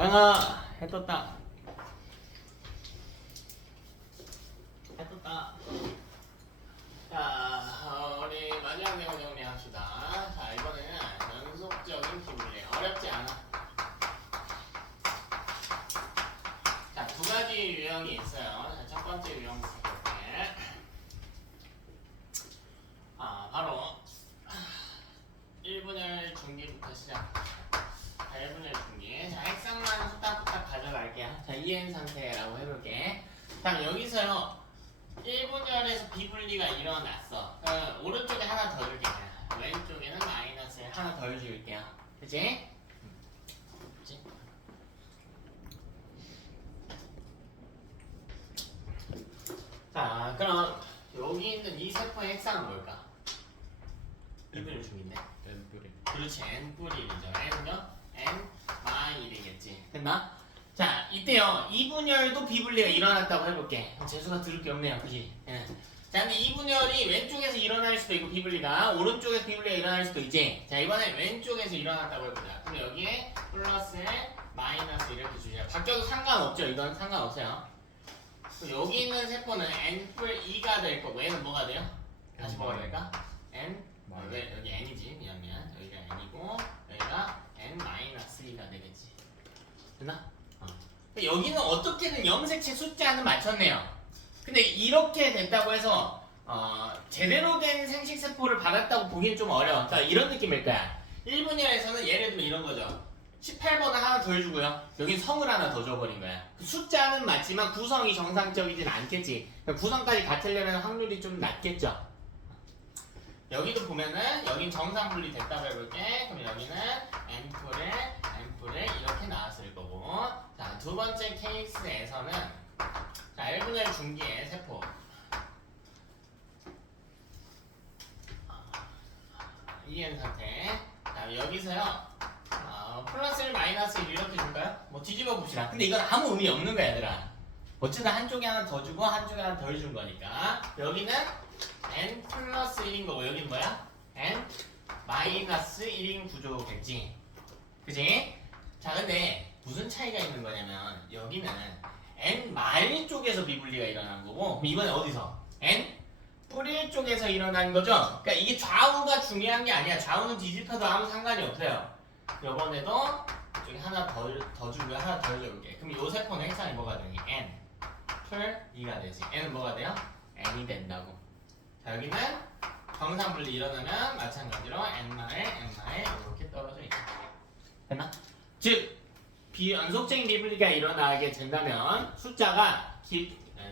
다영아, 해 떴다. 해 떴다. 자, 우리 마지막 내용 정리합시다. 자, 이번에는 연속적인 비문례. 어렵지 않아. 자, 두 가지 유형이 있어요. 자, 첫 번째 유형부터 볼게. 바로 1분열 중기부터 시작. 자, 1분열 중기. 자, 핵상만 후딱후딱 가져갈게요. 자, EN 상태라고 해볼게. 자, 여기서요. 1분열에서 비분리가 일어났어. 오른쪽에 하나 더 줄게. 왼쪽에는 마이너스를 하나 더 줄게요. 그치? 그치? 자, 그럼 여기 있는 이 세포의 핵상은 뭘까? N분열 중인데? N뿌리. 그렇지, N뿌리죠. N요? N 마이 되겠지. 됐나? 자, 이때요. 이분열도 비분리가 일어났다고 해볼게. 재수가 들을 게 없네요. 그지? 예. 자, 근데 이분열이 왼쪽에서 일어날 수도 있고 비분리가 오른쪽에서 비분리가 일어날 수도 있지. 자, 이번엔 왼쪽에서 일어났다고 해보자. 그럼 여기에 플러스 마이너스 이렇게 주자. 바뀌어도 상관없죠. 이건 상관없어요. 그럼 여기 있는 세포는 N뿔 2가 될 거고 얘는 뭐가 돼요? 다시 뭐가 될까? N 왜 여기 N이지? 미안 여기가 N이고 여기가 N 마이너스 2가 되겠지. 됐나? 여기는 어떻게든 염색체 숫자는 맞췄네요. 근데 이렇게 됐다고 해서 제대로 된 생식세포를 받았다고 보기엔 좀 어려워. 그러니까 이런 느낌일 거야. 1분열에서는 예를 들면 이런 거죠. 18번을 하나 더 해주고요. 여긴 성을 하나 더 줘버린 거야. 그 숫자는 맞지만 구성이 정상적이진 않겠지. 그러니까 구성까지 같으려면 확률이 좀 낮겠죠. 여기도 보면은 여긴 정상 분리 됐다고 해볼게. 그럼 여기는 N뿔에 이렇게 나왔을 거고. 자, 두 번째 케이스에서는 자, 1분열 중기의 세포. EN 상태. 자, 여기서요. 플러스 1, 마이너스 1 이렇게 줄까요? 뭐 뒤집어 봅시다. 근데 이건 아무 의미 없는 거야, 얘들아. 어쨌든 한쪽에 하나 더 주고 한쪽에 하나 덜 준 거니까. 여기는 N 플러스 1인 거고 여긴 뭐야? N 마이너스 1인 구조겠지. 그지? 자, 근데 무슨 차이가 있는 거냐면 여기는 N 말 쪽에서 비분리가 일어난 거고 그럼 이번에 어디서? N 뿌릴 쪽에서 일어난 거죠? 그러니까 이게 좌우가 중요한 게 아니야. 좌우는 뒤집혀도 아무 상관이 없어요. 이번에도 저기 하나 더 주고요. 하나 더 줘볼게. 그럼 요 세포는 핵상이 뭐가 되니? N 풀 2가 되지. N은 뭐가 돼요? N이 된다고. 자, 여기는 정상분리 일어나면 마찬가지로 N말 이렇게 떨어져 있다. 됐나? 즉 비연속적인 비분리가 일어나게 된다면 숫자가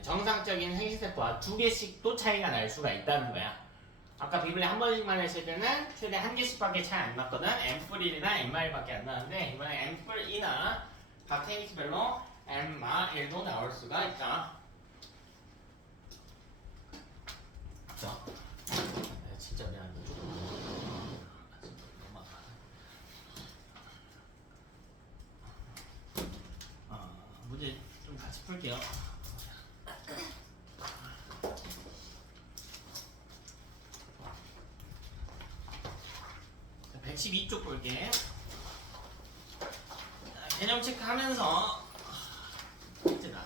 정상적인 생식세포와 2개씩도 차이가 날 수가 있다는 거야. 아까 비분리 한 번씩만 했을 때는 최대 한 개씩밖에 차이 안 났거든. N뿔1이나 N마일밖에 안 나는데 이번에 N뿔2나 각 케이스별로 N마1도 나올 수가 있다. 자, 진짜 내가 이거 조금 문제 좀 같이 풀게요. 112쪽 볼게. 개념 체크하면서 이제다.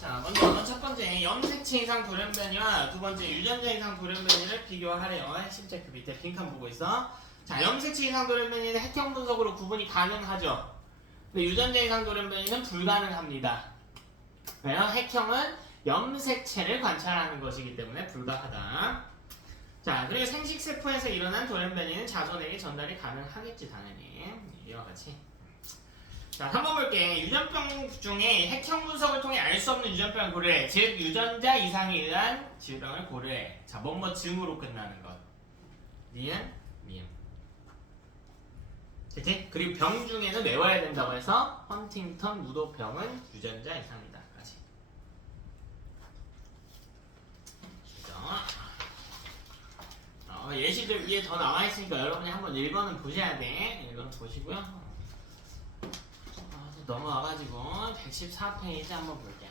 자, 먼저 첫 번째 염색체 이상 돌연변이와 두 번째 유전자 이상 돌연변이를 비교하래요. 핵심 체크 밑에 빈칸 보고 있어. 자, 염색체 이상 돌연변이는 핵형 분석으로 구분이 가능하죠. 근데 유전자 이상 돌연변이는 불가능합니다. 왜요? 핵형은 염색체를 관찰하는 것이기 때문에 불가하다. 자, 그리고 생식세포에서 일어난 돌연변이는 자손에게 전달이 가능하겠지, 당연히. 이와 같이. 자, 한번 볼게. 유전병 중에 핵형 분석을 통해 알 수 없는 유전병을 고려해. 즉, 유전자 이상에 의한 질병을 고려해. 자, 뭐뭐 증으로 끝나는 것. 니은, 미음. 그치? 그리고 병 중에는 외워야 된다고 해서 헌팅턴 무도병은 유전자 이상이다. 까지. 예시들 위에 더 나와 있으니까 여러분이 한번 1번은 보셔야 돼. 1번 보시고요. 넘어와가지고 114페이지 한번 볼게요.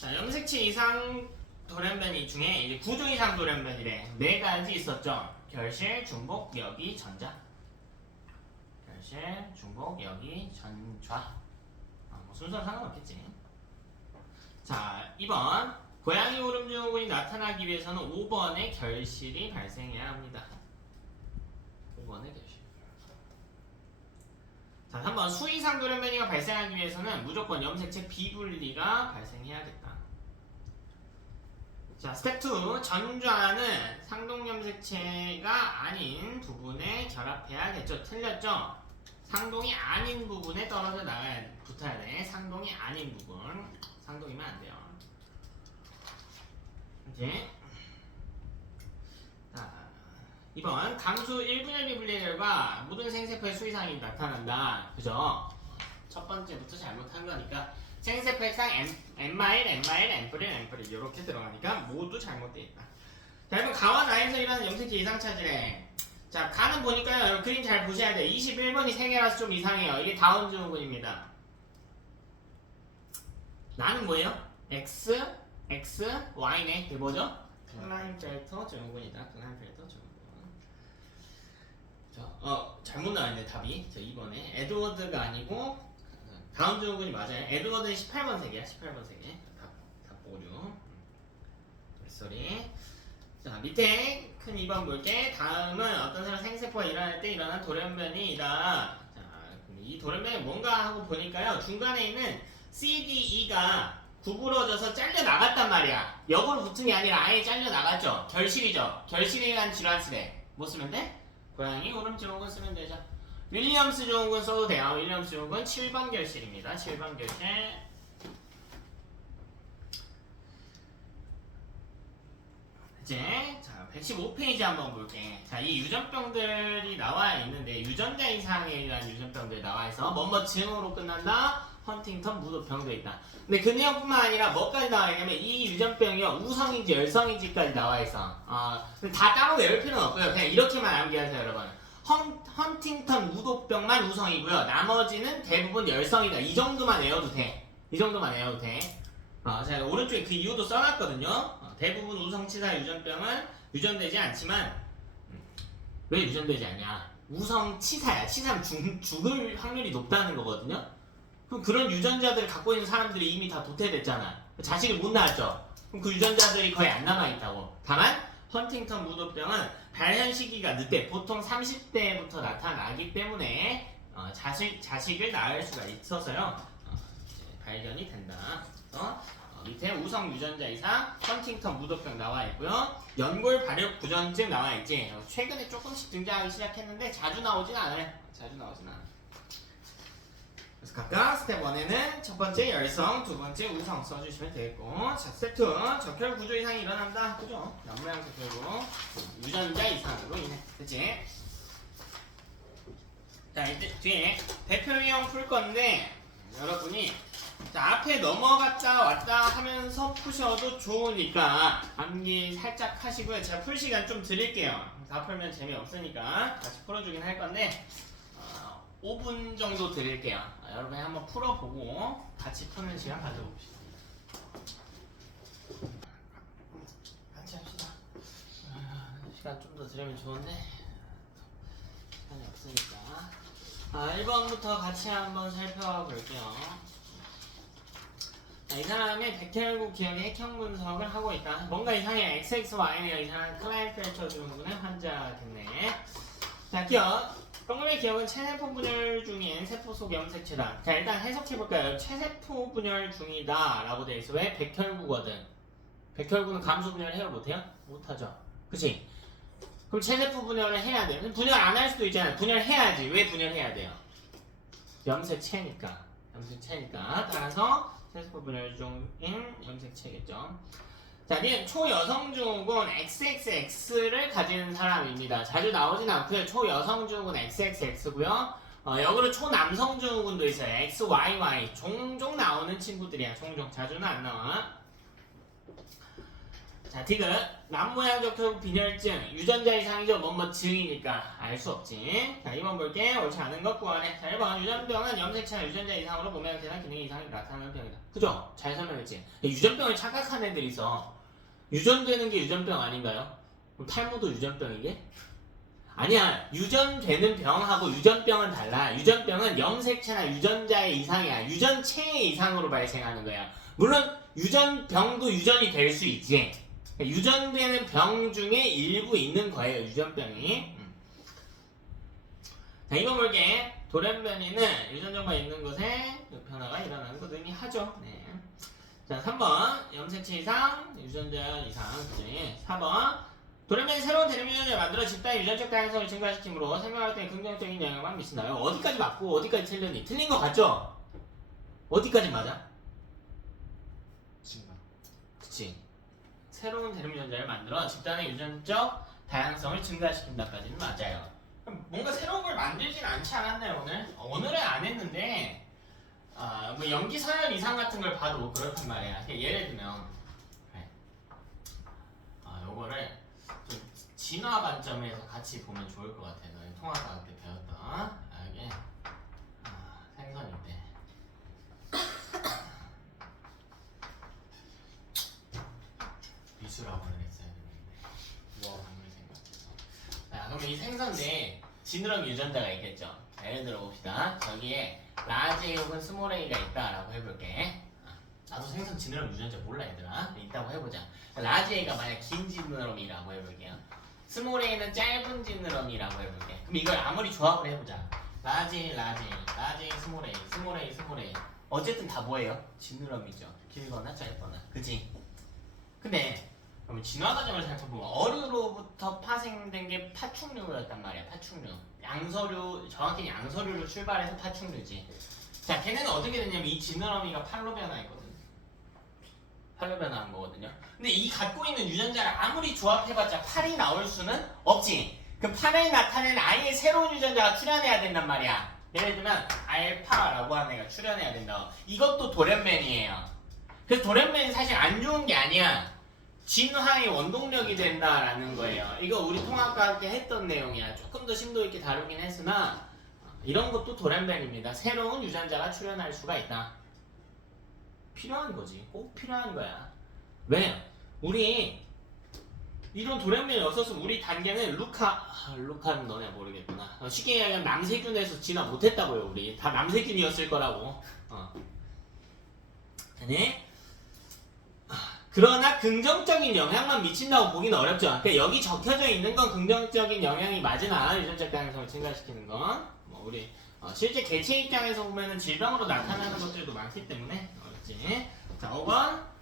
자, 염색체 이상 돌연변이 중에 이제 구조 이상 돌연변이래. 4가지 있었죠. 결실, 중복, 여기, 전자. 결실, 중복, 여기, 전좌. 뭐 순서는 상관없겠지. 자, 2번. 고양이 울음 증후군이 나타나기 위해서는 5번의 결실이 발생해야 합니다. 5번의 결실. 자, 3번. 수 이상 돌연변이가 발생하기 위해서는 무조건 염색체 비분리가 발생해야겠다. 자, 스텝 2. 전좌는 상동염색체가 아닌 부분에 결합해야겠죠. 틀렸죠? 상동이 아닌 부분에 떨어져 나가야 붙어야 돼. 상동이 아닌 부분. 상동이면 안 돼요. 이제 자, 2번. 감수 1분열 비분리 결과 모든 생세포의 수 이상이 나타난다. 그죠? 첫 번째부터 잘못한 거니까 생세포 핵상 N-, N', 이렇게 들어가니까 모두 잘못되어 있다. 자, 여러분 가와 나에서 일어나는 염색체 이상 차지래. 자, 가는 보니까요. 여러분 그림 잘 보셔야 돼요. 21번이 3개라서 좀 이상해요. 이게 다운 증후군입니다. 나는 뭐예요? X, Y네. 이게 뭐죠? 클라인펠터 증후군이다. 클라인펠터 증후군. 자, 잘못 나왔네 답이. 자, 2번에 에드워드가 아니고 다운 증후군이 맞아요. 에드워드는 18번 세계야. 18번 세계. 답보류. 쏘리. 자, 밑에 큰 2번 볼게. 다음은 어떤 사람 생세포가 일어날 때 일어난 돌연변이다. 자, 이 돌연변이 뭔가 하고 보니까요. 중간에 있는 CDE가 구부러져서 잘려 나갔단 말이야. 역으로 붙은 게 아니라 아예 잘려 나갔죠. 결실이죠. 결실에 의한 질환스레. 뭐 쓰면 돼? 고양이 울음 증후군 쓰면 되죠. 윌리엄스 증후군 써도 돼요. 윌리엄스 증후군 7번 결실입니다. 7번 결실. 이제 자 115페이지 한번 볼게. 자, 이 유전병들이 나와 있는데 유전자 이상에 의한 유전병들이 나와 있어. 뭐뭐 증으로 끝난다. 헌팅턴 무도병도 있다. 근데 그 내용뿐만 아니라 뭐까지 나와 있냐면 이 유전병이요 우성인지 열성인지까지 나와 있어. 다 따로 외울 필요는 없고요. 그냥 이렇게만 암기하세요, 여러분. 헌팅턴 무도병만 우성이고요. 나머지는 대부분 열성이다. 이 정도만 외워도 돼. 이 정도만 외워도 돼. 자, 오른쪽에 그 이유도 써놨거든요. 대부분 우성치사 유전병은 유전되지 않지만 왜 유전되지 않냐? 우성치사야. 치사면 죽을 확률이 높다는 거거든요. 그럼 그런 유전자들을 갖고 있는 사람들이 이미 다 도태됐잖아. 자식을 못 낳았죠. 그럼 그 유전자들이 거의 안 남아있다고. 다만 헌팅턴 무도병은 발현 시기가 늦대. 보통 30대부터 나타나기 때문에 자식을 낳을 수가 있어서요. 발견이 된다. 밑에 우성 유전자 이상, 헌팅턴 무도병 나와 있고요. 연골 발육 부전증 나와 있지. 최근에 조금씩 등장하기 시작했는데 자주 나오진 않아요. 그래서 각각 스텝 1에는 첫 번째 열성, 두 번째 우성 써주시면 되겠고, 자, 스텝 2 적혈 구조 이상이 일어난다. 그죠? 남모양 적혈구 유전자 이상으로 인해. 그치? 자, 이제 뒤에 대표 유형 풀 건데 여러분이 자, 앞에 넘어갔다 왔다 하면서 푸셔도 좋으니까 암기 살짝 하시고요. 제가 풀 시간 좀 드릴게요. 다 풀면 재미없으니까 같이 풀어주긴 할 건데 5분 정도 드릴게요. 여러분이 한번 풀어보고 같이 푸는 시간 가져봅시다. 같이 합시다. 시간 좀 더 드리면 좋은데 시간이 없으니까 1번부터 같이 한번 살펴볼게요. 자, 이 사람이 백혈구 기억의 핵형 분석을 하고 있다. 뭔가 이상해. XXY가 이상한 클라인펠터 증후군의 환자겠네. 자, 기억. 동물의 기억은 체세포 분열 중인 세포 속 염색체다. 자, 일단 해석해볼까요? 체세포 분열 중이다 라고 돼있어. 왜? 백혈구거든. 백혈구는 감수 분열 해요? 못해요? 못하죠. 그치? 그럼 체세포 분열을 해야 돼요. 분열 안 할 수도 있잖아요. 분열해야지. 왜 분열해야 돼요? 염색체니까. 따라서 세포 분열 중인 염색체겠죠. 자, 니는 초여성증후군 XXX를 가진 사람입니다. 자주 나오진 않고요. 초여성증후군 XXX고요. 역으로 초남성증후군도 있어요. XYY. 종종 나오는 친구들이야. 종종. 자주는 안 나와. 자, 디귿. 남모양 적혈구 빈혈증. 유전자 이상이죠. 뭐뭐 증이니까 알 수 없지. 자, 2번 볼게. 옳지 않은 것 구하래. 자, 1번. 유전병은 염색체나 유전자 이상으로 몸의 형태나 기능 이상이 나타나는 병이다. 그죠? 잘 설명했지. 유전병을 착각한 애들이 있어. 유전되는 게 유전병 아닌가요? 그럼 탈모도 유전병이게? 아니야. 유전되는 병하고 유전병은 달라. 유전병은 염색체나 유전자의 이상이야. 유전체의 이상으로 발생하는 거야. 물론 유전병도 유전이 될 수 있지. 유전되는 병 중에 일부 있는 거예요. 유전병이. 자, 이거 볼게. 돌연변이는 유전자가 있는 것에 변화가 일어나는 것을 의미하죠. 네. 자, 3번 염색체 이상, 유전자 이상. 그치? 4번 돌연변이 새로운 대량 유전자를 만들어 집단의 유전적 다양성을 증가시키므로 생명활동에 긍정적인 영향만 미친다요. 어디까지 맞고 어디까지 틀렸니? 틀린 거 같죠? 어디까지 맞아? 그치? 새로운 대량 유전자를 만들어 집단의 유전적 다양성을 증가시킨다까지는 맞아요. 뭔가 새로운 걸 만들진 않지 않았나요 오늘? 오늘은 안 했는데 뭐 염기 서열 이상 같은 걸 봐도 그렇단 말이야. 예를 들면 그래. 요거를 좀 진화 관점에서 같이 보면 좋을 것 같아. 너희 통합과학 때 배웠던 이게 생선인데 미수라고는 했어야 되는데 아무리 생각해서. 자, 그럼 이 생선에 지느러미 유전자가 있겠죠. 예를 들어 봅시다. 저기에 라지 A 혹은 스몰 A가 있다라고 해볼게. 나도 생선 지느러미 유전자 몰라 얘들아. 있다고 해보자. 라지 A가 만약 긴 지느러미라고 해볼게요. 스몰 A는 짧은 지느러미라고 해볼게. 그럼 이걸 아무리 조합을 해보자. 라지 A, 스몰 A, 스몰 A, 스몰 A. 어쨌든 다 뭐예요? 지느러미죠. 길거나 짧거나. 그치? 근데 그럼 진화 과정을 살펴보면 어류로부터 파생된 게 파충류였단 말이야. 파충류. 양서류, 정확히 양서류로 출발해서 파충류지. 자, 걔네는 어떻게 됐냐면 이 지느러미가 팔로 변화했거든. 팔로 변화한 거거든요. 근데 이 갖고 있는 유전자를 아무리 조합해봤자 팔이 나올 수는 없지. 그 팔에 나타낸 아예 새로운 유전자가 출현해야 된단 말이야. 예를 들면 알파라고 하는 애가 출현해야 된다. 이것도 돌연변이에요. 그래서 돌연변이 사실 안 좋은 게 아니야. 진화의 원동력이 된다라는 거예요. 이거 우리 통합과학 때 했던 내용이야. 조금 더 심도 있게 다루긴 했으나 이런 것도 돌연변입니다. 새로운 유전자가 출현할 수가 있다. 필요한 거지. 꼭 필요한 거야. 왜? 우리 이런 돌연변이 없었으면 우리 단계는 루카는 너네 모르겠구나. 쉽게 얘기하면 남세균에서 진화 못했다고요. 우리 다 남세균이었을 거라고. 네? 그러나 긍정적인 영향만 미친다고 보기는 어렵죠. 그러니까 여기 적혀져 있는 건 긍정적인 영향이 맞으나 유전적 다양성을 증가시키는 건 우리 실제 개체 입장에서 보면은 질병으로 나타나는 것들도 많기 때문에 어렵지. 자, 5번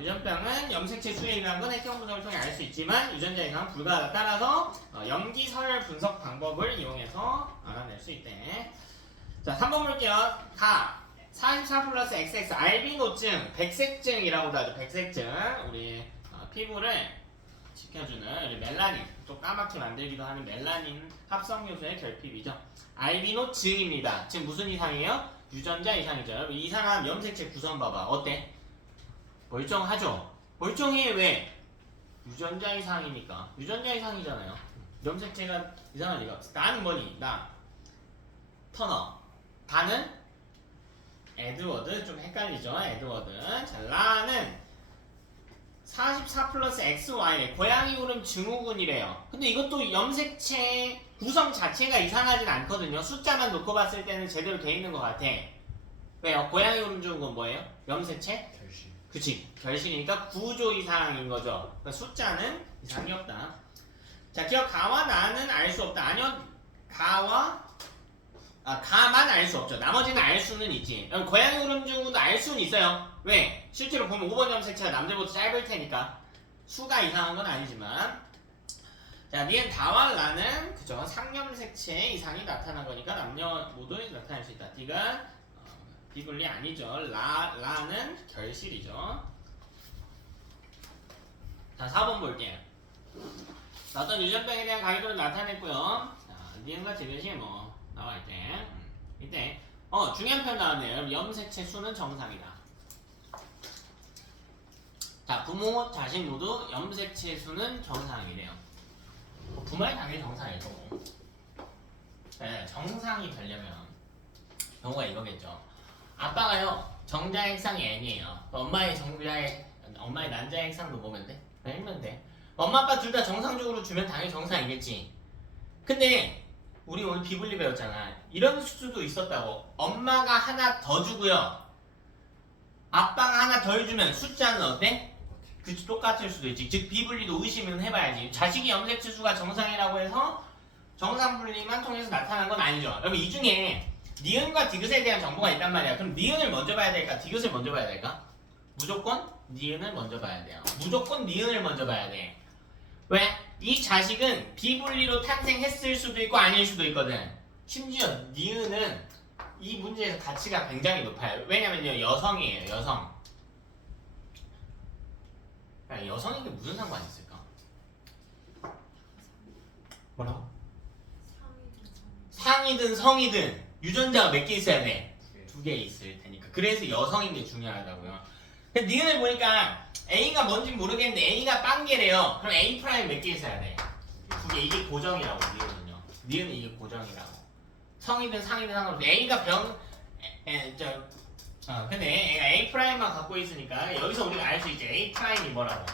유전병은 염색체 수에 의한 건 핵경 분석을 통해 알 수 있지만 유전자 이상은 불가하다. 따라서 염기 서열 분석 방법을 이용해서 알아낼 수 있대. 자, 3번 볼게요. 44 플러스 XX 알비노증, 백색증이라고도 하죠. 백색증. 우리 피부를 지켜주는 우리 멜라닌, 또 까맣게 만들기도 하는 멜라닌 합성 요소의 결핍이죠. 알비노증입니다. 지금 무슨 이상이에요? 유전자 이상이죠. 이상한 염색체 구성 봐봐. 어때? 멀쩡하죠? 멀쩡해. 왜? 유전자 이상이니까. 유전자 이상이잖아요. 염색체가 이상한 리가 없어. 나는 뭐니? 나 터너. 다는 에드워드. 좀 헷갈리죠? 에드워드. 자, 라는 44 플러스 XY래. 고양이 울음 증후군이래요. 근데 이것도 염색체 구성 자체가 이상하진 않거든요. 숫자만 놓고 봤을 때는 제대로 돼 있는 것 같아. 왜요? 고양이 울음 증후군 뭐예요? 염색체? 결신. 그치. 결신이니까 구조 이상인 거죠. 그러니까 숫자는 이상이 없다. 자, 기억 가와 나는 알 수 없다. 아니요. 가만 알 수 없죠. 나머지는 알 수는 있지. 고양이 울음 증후군도 알 수는 있어요. 왜? 실제로 보면 5번 염색체가 남들보다 짧을 테니까 수가 이상한 건 아니지만. 자, 니은 다와 라는 그죠? 상염색체 이상이 나타난 거니까 남녀 모두 나타날 수 있다. D가 비분리 아니죠. 라는 결실이죠. 자, 4번 볼게요. 어떤 유전병에 대한 가이드를 나타냈고요. 자, 니은과 지그시 뭐 나와있대. 이때 중요한 표현 나왔네요. 염색체 수는 정상이다. 자, 부모, 자식 모두 염색체 수는 정상이래요. 부모의 당연히 정상이고. 네, 정상이 되려면 경우가 이거겠죠. 아빠가요 정자의 핵상이 n이에요. 엄마의 난자의 핵상도 보면 돼? 알면 돼. 엄마 아빠 둘 다 정상적으로 주면 당연히 정상이겠지. 근데 우리 오늘 비분리 배웠잖아. 이런 수도 있었다고. 엄마가 하나 더 주고요. 아빠가 하나 덜 주면 숫자는 어때? 그치, 똑같을 수도 있지. 즉 비분리도 의심은 해봐야지. 자식이 염색체 수가 정상이라고 해서 정상 분리만 통해서 나타난 건 아니죠. 여러분 이 중에 니은과 디귿에 대한 정보가 있단 말이야. 그럼 니은을 먼저 봐야 될까? 디귿을 먼저 봐야 될까? 무조건 니은을 먼저 봐야 돼요. 무조건 니은을 먼저 봐야 돼. 왜? 이 자식은 비분리로 탄생했을 수도 있고 아닐 수도 있거든. 심지어 니은은 이 문제에서 가치가 굉장히 높아요. 왜냐면요 여성이에요. 여성. 야, 여성에게 무슨 상관이 있을까? 뭐라고? 상이든 성이든 유전자가 몇 개 있어야 돼? 2개 있을 테니까. 그래서 여성인 게 중요하다고요. 근데 니은을 보니까 A가 뭔지 모르겠는데 A가 빵개래요. 그럼 A 프라임 몇 개 있어야 돼? 2개. 이게 고정이라고 니은은요. 니은은 이게 고정이라고. 성이든 상이든 상관없이 A가 근데 A가 A 프라임만 갖고 있으니까 여기서 우리가 알 수 있지. A 프라임이 뭐라고?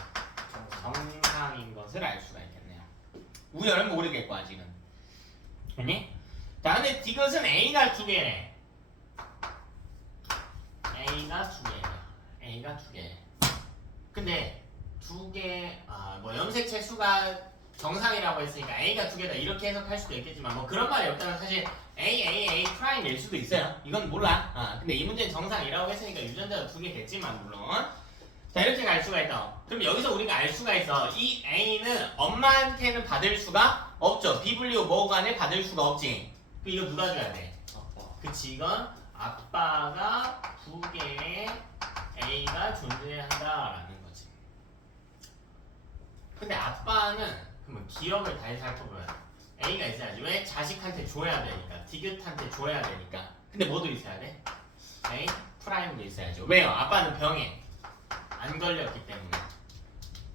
정상인 것을 알 수가 있겠네요. 우열은 모르겠고 아직은. 아니? 자, 근데 디귿은 A가 2개래. A가 2개야. A가 2개. 근데 2개, 뭐 염색체 수가 정상이라고 했으니까 A가 2개다 이렇게 해석할 수도 있겠지만 뭐 그런 말이 없다면 사실 A 프라임일 수도 있어요. 이건 몰라. 근데 이 문제는 정상이라고 했으니까 유전자가 2개 됐지만 물론. 자, 이렇게 갈 수가 있다. 그럼 여기서 우리가 알 수가 있어. 이 A는 엄마한테는 받을 수가 없죠. 비분리고 뭐 간에 받을 수가 없지. 그럼 이거 누가 줘야 돼? 그치, 이건 아빠가 2개의 A가 존재한다라는 거지. 근데 아빠는 그러면 기억을 다시 살펴보면 A가 있어야지. 왜? 자식한테 줘야 되니까. 디귿한테 줘야 되니까. 근데 뭐도 있어야 돼? A 프라임도 있어야죠. 왜요? 아빠는 병에 안 걸렸기 때문에.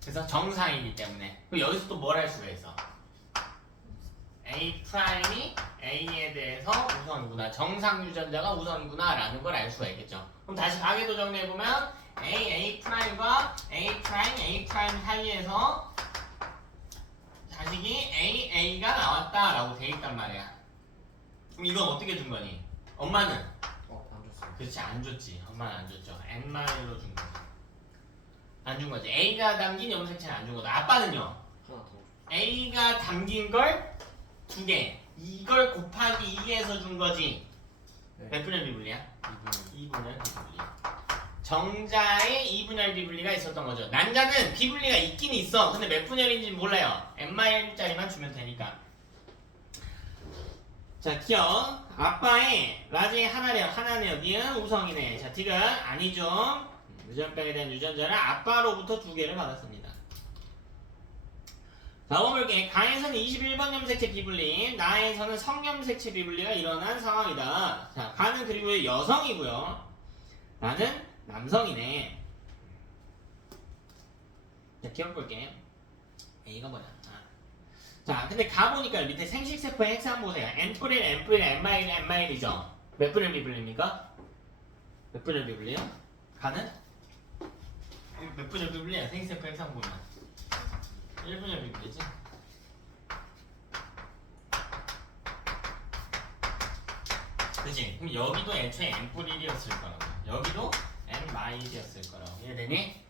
그래서 정상이기 때문에. 그럼 여기서 또 뭘 할 수가 있어? A 프라임이 A에 대해서 우선이구나. 정상 유전자가 우선이구나 라는 걸 알 수가 있겠죠. 그럼 다시 가계도 정리해보면 A 프라임과 A 프라임 사이에서 자식이 A가 나왔다라고 돼 있단 말이야. 그럼 이건 어떻게 준 거니? 엄마는? 안 줬어요. 그렇지, 안 줬지. 엄마는 안 줬죠. N마일로 준 거지. 안 준 거지. A가 담긴 염색체는 안 준 거다. 아빠는요? 하나 더. A가 담긴 걸 2개. 이걸 곱하기 2에서 준 거지. 네. 몇 분의 비분리야? 2분. 2분의 비분리. 정자에 2분열 비분리가 있었던 거죠. 난자는 비분리가 있긴 있어. 근데 몇 분열인지 몰라요. N-1짜리만 주면 되니까. 자, 기억. 아빠의 라지의 하나네요. 니은 우성이네. 자, 디귿 아니죠. 유전병에 대한 유전자를 아빠로부터 2개를 받았습니다. 자, 볼게. 가에서는 21번 염색체 비분리, 나에서는 성염색체 비분리가 일어난 상황이다. 자, 가는 그리고 여성이고요. 나는 남성이네. 자, 기억 볼게. A가 뭐냐? 자, 근데 가 보니까 밑에 생식세포의 핵상 보세요. N뿔1, N뿔1, N-1, N-1이죠. 몇 분의 비분리입니까? 몇 분의 비분리요? 가는? 몇 분의 비분리야? 생식세포 핵상 보면 1분의 비분리지? 그치? 그럼 여기도 애초에 N뿔 1이었을 거라고. 여기도 N-1이었을 거라고. 이해되니?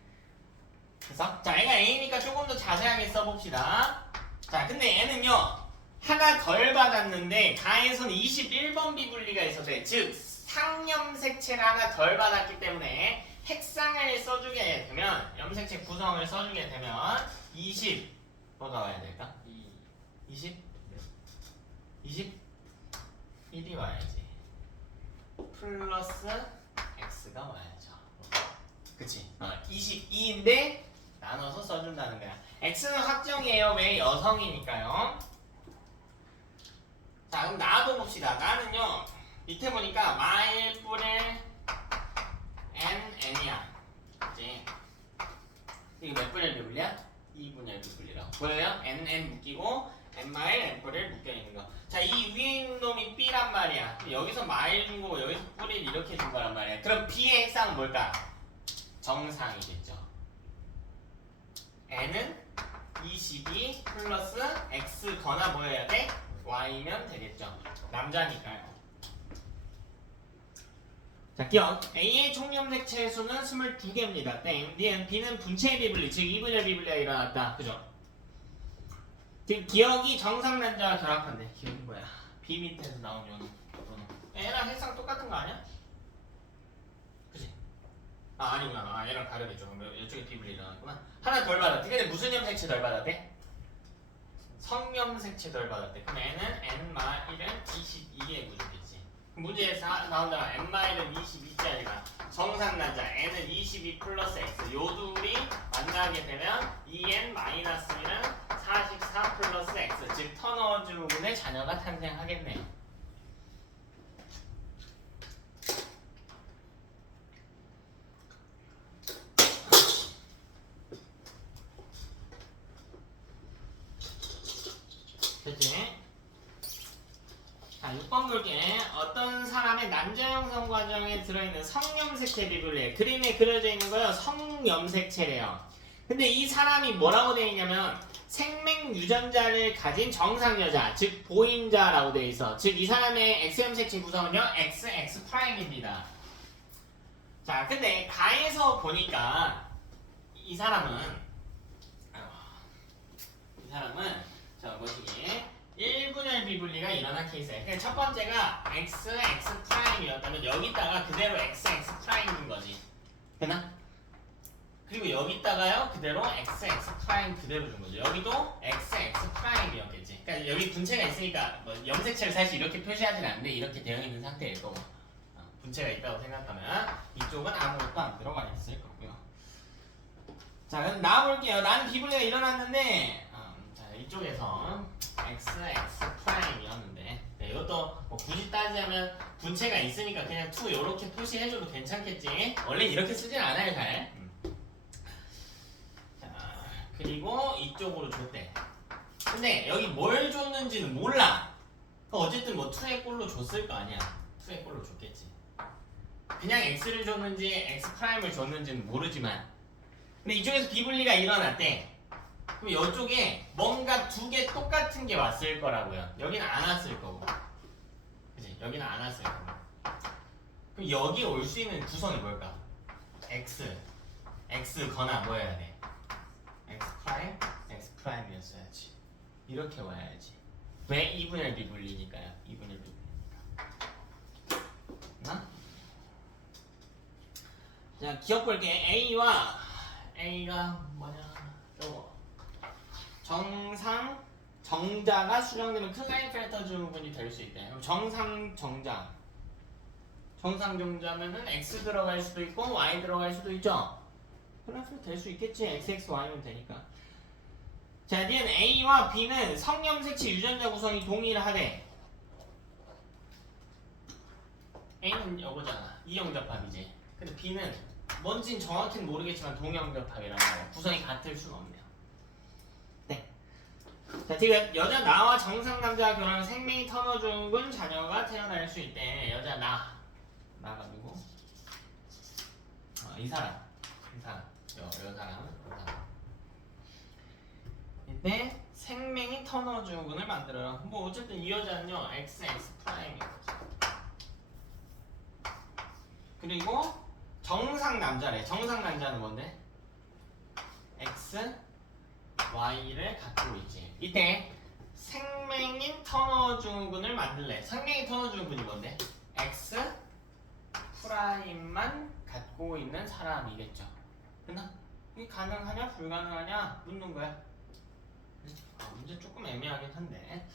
그래서 자, 얘가 A니까 조금 더 자세하게 써봅시다. 자, 근데 얘는요 하나 덜 받았는데 가에서는 21번 비분리가 있어서 즉 상염색체를 하나 덜 받았기 때문에 핵상을 써주게 되면 염색체 구성을 써주게 되면 20 뭐가 와야 될까? 20? 20? 1이 와야지. 플러스 x가 와야죠. 그치? 22인데 나눠서 써준다는 거야. x는 확정이에요. 왜? 여성이니까요. 자, 그럼 나도 봅시다. 나는요 밑에 보니까 마일분의 n이야. 그치? 이거 몇 분의 비분리야? 2분의 비분리라고 보여요? n 묶이고 n-n뿔 묶여있는 거. 자, 이 위에 있는 놈이 b란 말이야. 여기서 마일 준 거고 여기서 뿔을 이렇게 준 거란 말이야. 그럼 b의 핵상은 뭘까? 정상이겠죠. n은 22 플러스 x거나 뭐 해야 돼? Y면 되겠죠. 남자니까요. 자, 기억. A의 총염색체 수는 22개입니다. 땡. B는 분체의 비분리, 즉 2분의 비분리가 일어났다. 그죠? 즉 기억이 정상 난자와 결합한대. 기억이 뭐야? B 밑에서 나온 요는. 얘랑 해상 똑같은 거 아니야? 그지? 아니구나. 얘랑 다르겠죠. 이쪽에 비분리 일어났구나. 하나 덜 받았대. 근데 무슨 염색체 덜 받았대? 성염색체 덜 받았대. 그럼 N은 N-1은 22의 구조겠지. 문제에서 나온다면 N-은 22짜리가 정상 난자 N은 22 플러스 X 요 둘이 만나게 되면 EN-1은 44 플러스 X 즉 턴어주군의 자녀가 탄생하겠네요. 됐지? 자, 6번 볼게. 어떤 사람의 난자 형성 과정에 들어있는 성염색체 비블리에 그림에 그려져 있는 거요. 성염색체래요. 근데 이 사람이 뭐라고 되어 있냐면 생명 유전자를 가진 정상 여자, 즉 보임자라고 되어 있어. 즉 이 사람의 X염색체 구성은요, XX'입니다. 자, 근데 가에서 보니까 이 사람은 자, 뭐시기 1분열 비분리가 일어난 케이스예요. 그러니까 첫 번째가 XX'이었다면 여기다가 그대로 XX'인 거지. 되나? 그리고 여기다가요 그대로 XX' 그대로 준 거죠. 여기도 XX'이었겠지. 그러니까 여기 분체가 있으니까 뭐 염색체를 사실 이렇게 표시하진 않는데 이렇게 되어 있는 상태일 거고 분체가 있다고 생각하면 이쪽은 아무것도 안 들어가 있을 거고요. 자, 그럼 나와볼게요. 나는 비분리가 일어났는데 자, 이쪽에서 XX'이었는데 네, 이것도 뭐 굳이 따지자면 분체가 있으니까 그냥 2 이렇게 표시해줘도 괜찮겠지. 원래 이렇게 쓰진 않아요 잘. 자, 그리고 이쪽으로 줬대. 근데 여기 뭘 줬는지는 몰라. 어쨌든 뭐 2의 꼴로 줬을 거 아니야. 2의 꼴로 줬겠지. 그냥 X를 줬는지 X'을 줬는지는 모르지만 근데 이쪽에서 비분리가 일어났대. 그럼 이쪽에 뭔가 2개 똑같은 게 왔을 거라고요. 여기는 안 왔을 거고. 그치? 여기는 안 왔을 거고. 그럼 여기 올 수 있는 구성이 뭘까? X거나 뭐여야 돼? X'이었어야지. 이렇게 와야지. 왜 2분의 비분리니까요. 2분의 비분리니까. 나? 자, 기억 볼게. A가 뭐냐? 요거. 정상 정자가 수정되면 클라인펠터 증후군이 될 수 있대. 그럼 정상 정자면은 X 들어갈 수도 있고 Y 들어갈 수도 있죠. 클라인펠터 될 수 있겠지. XXY면 되니까. 자, 뒤엔 A와 B는 성염색체 유전자 구성이 동일하대. A는 요거잖아. 이형접합이지. 근데 B는 뭔진 정확히는 모르겠지만 동형접합이란 말이야. 구성이 같을 수는 없네요. 네. 자, 지금 여자 나와 정상 남자가 결혼하면 생명이 터너주군 자녀가 태어날 수 있대. 여자 나가 누구? 이 사람. 요 사람. 이때 생명이 터너주군을 만들어요. 뭐 어쨌든 이 여자는요 XX'이거지. 그리고 정상 남자래. 정상 남자는 뭔데? X, Y를 갖고 있지. 이때 생명인 터너주군을 만들래. 생명인 터너주군이 뭔데? X 프라임만 갖고 있는 사람이겠죠. 됐나? 이게 가능하냐 불가능하냐 묻는 거야. 문제 조금 애매하긴 한데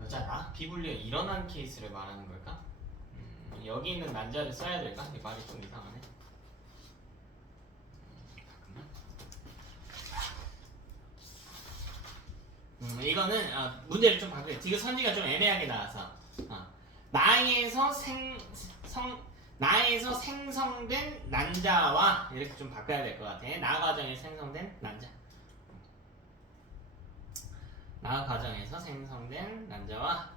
여자가 비분리가 일어난 케이스를 말하는 걸까? 여기 있는 난자를 써야 될까? 이게 말이 좀 이상하네. 이거는 문제를 좀 바꿔요. 이거 선지가 좀 애매하게 나와서 나에서 생성된 난자와 이렇게 좀 바꿔야 될 것 같아. 나 과정에 생성된 난자. 나 과정에서 생성된 난자와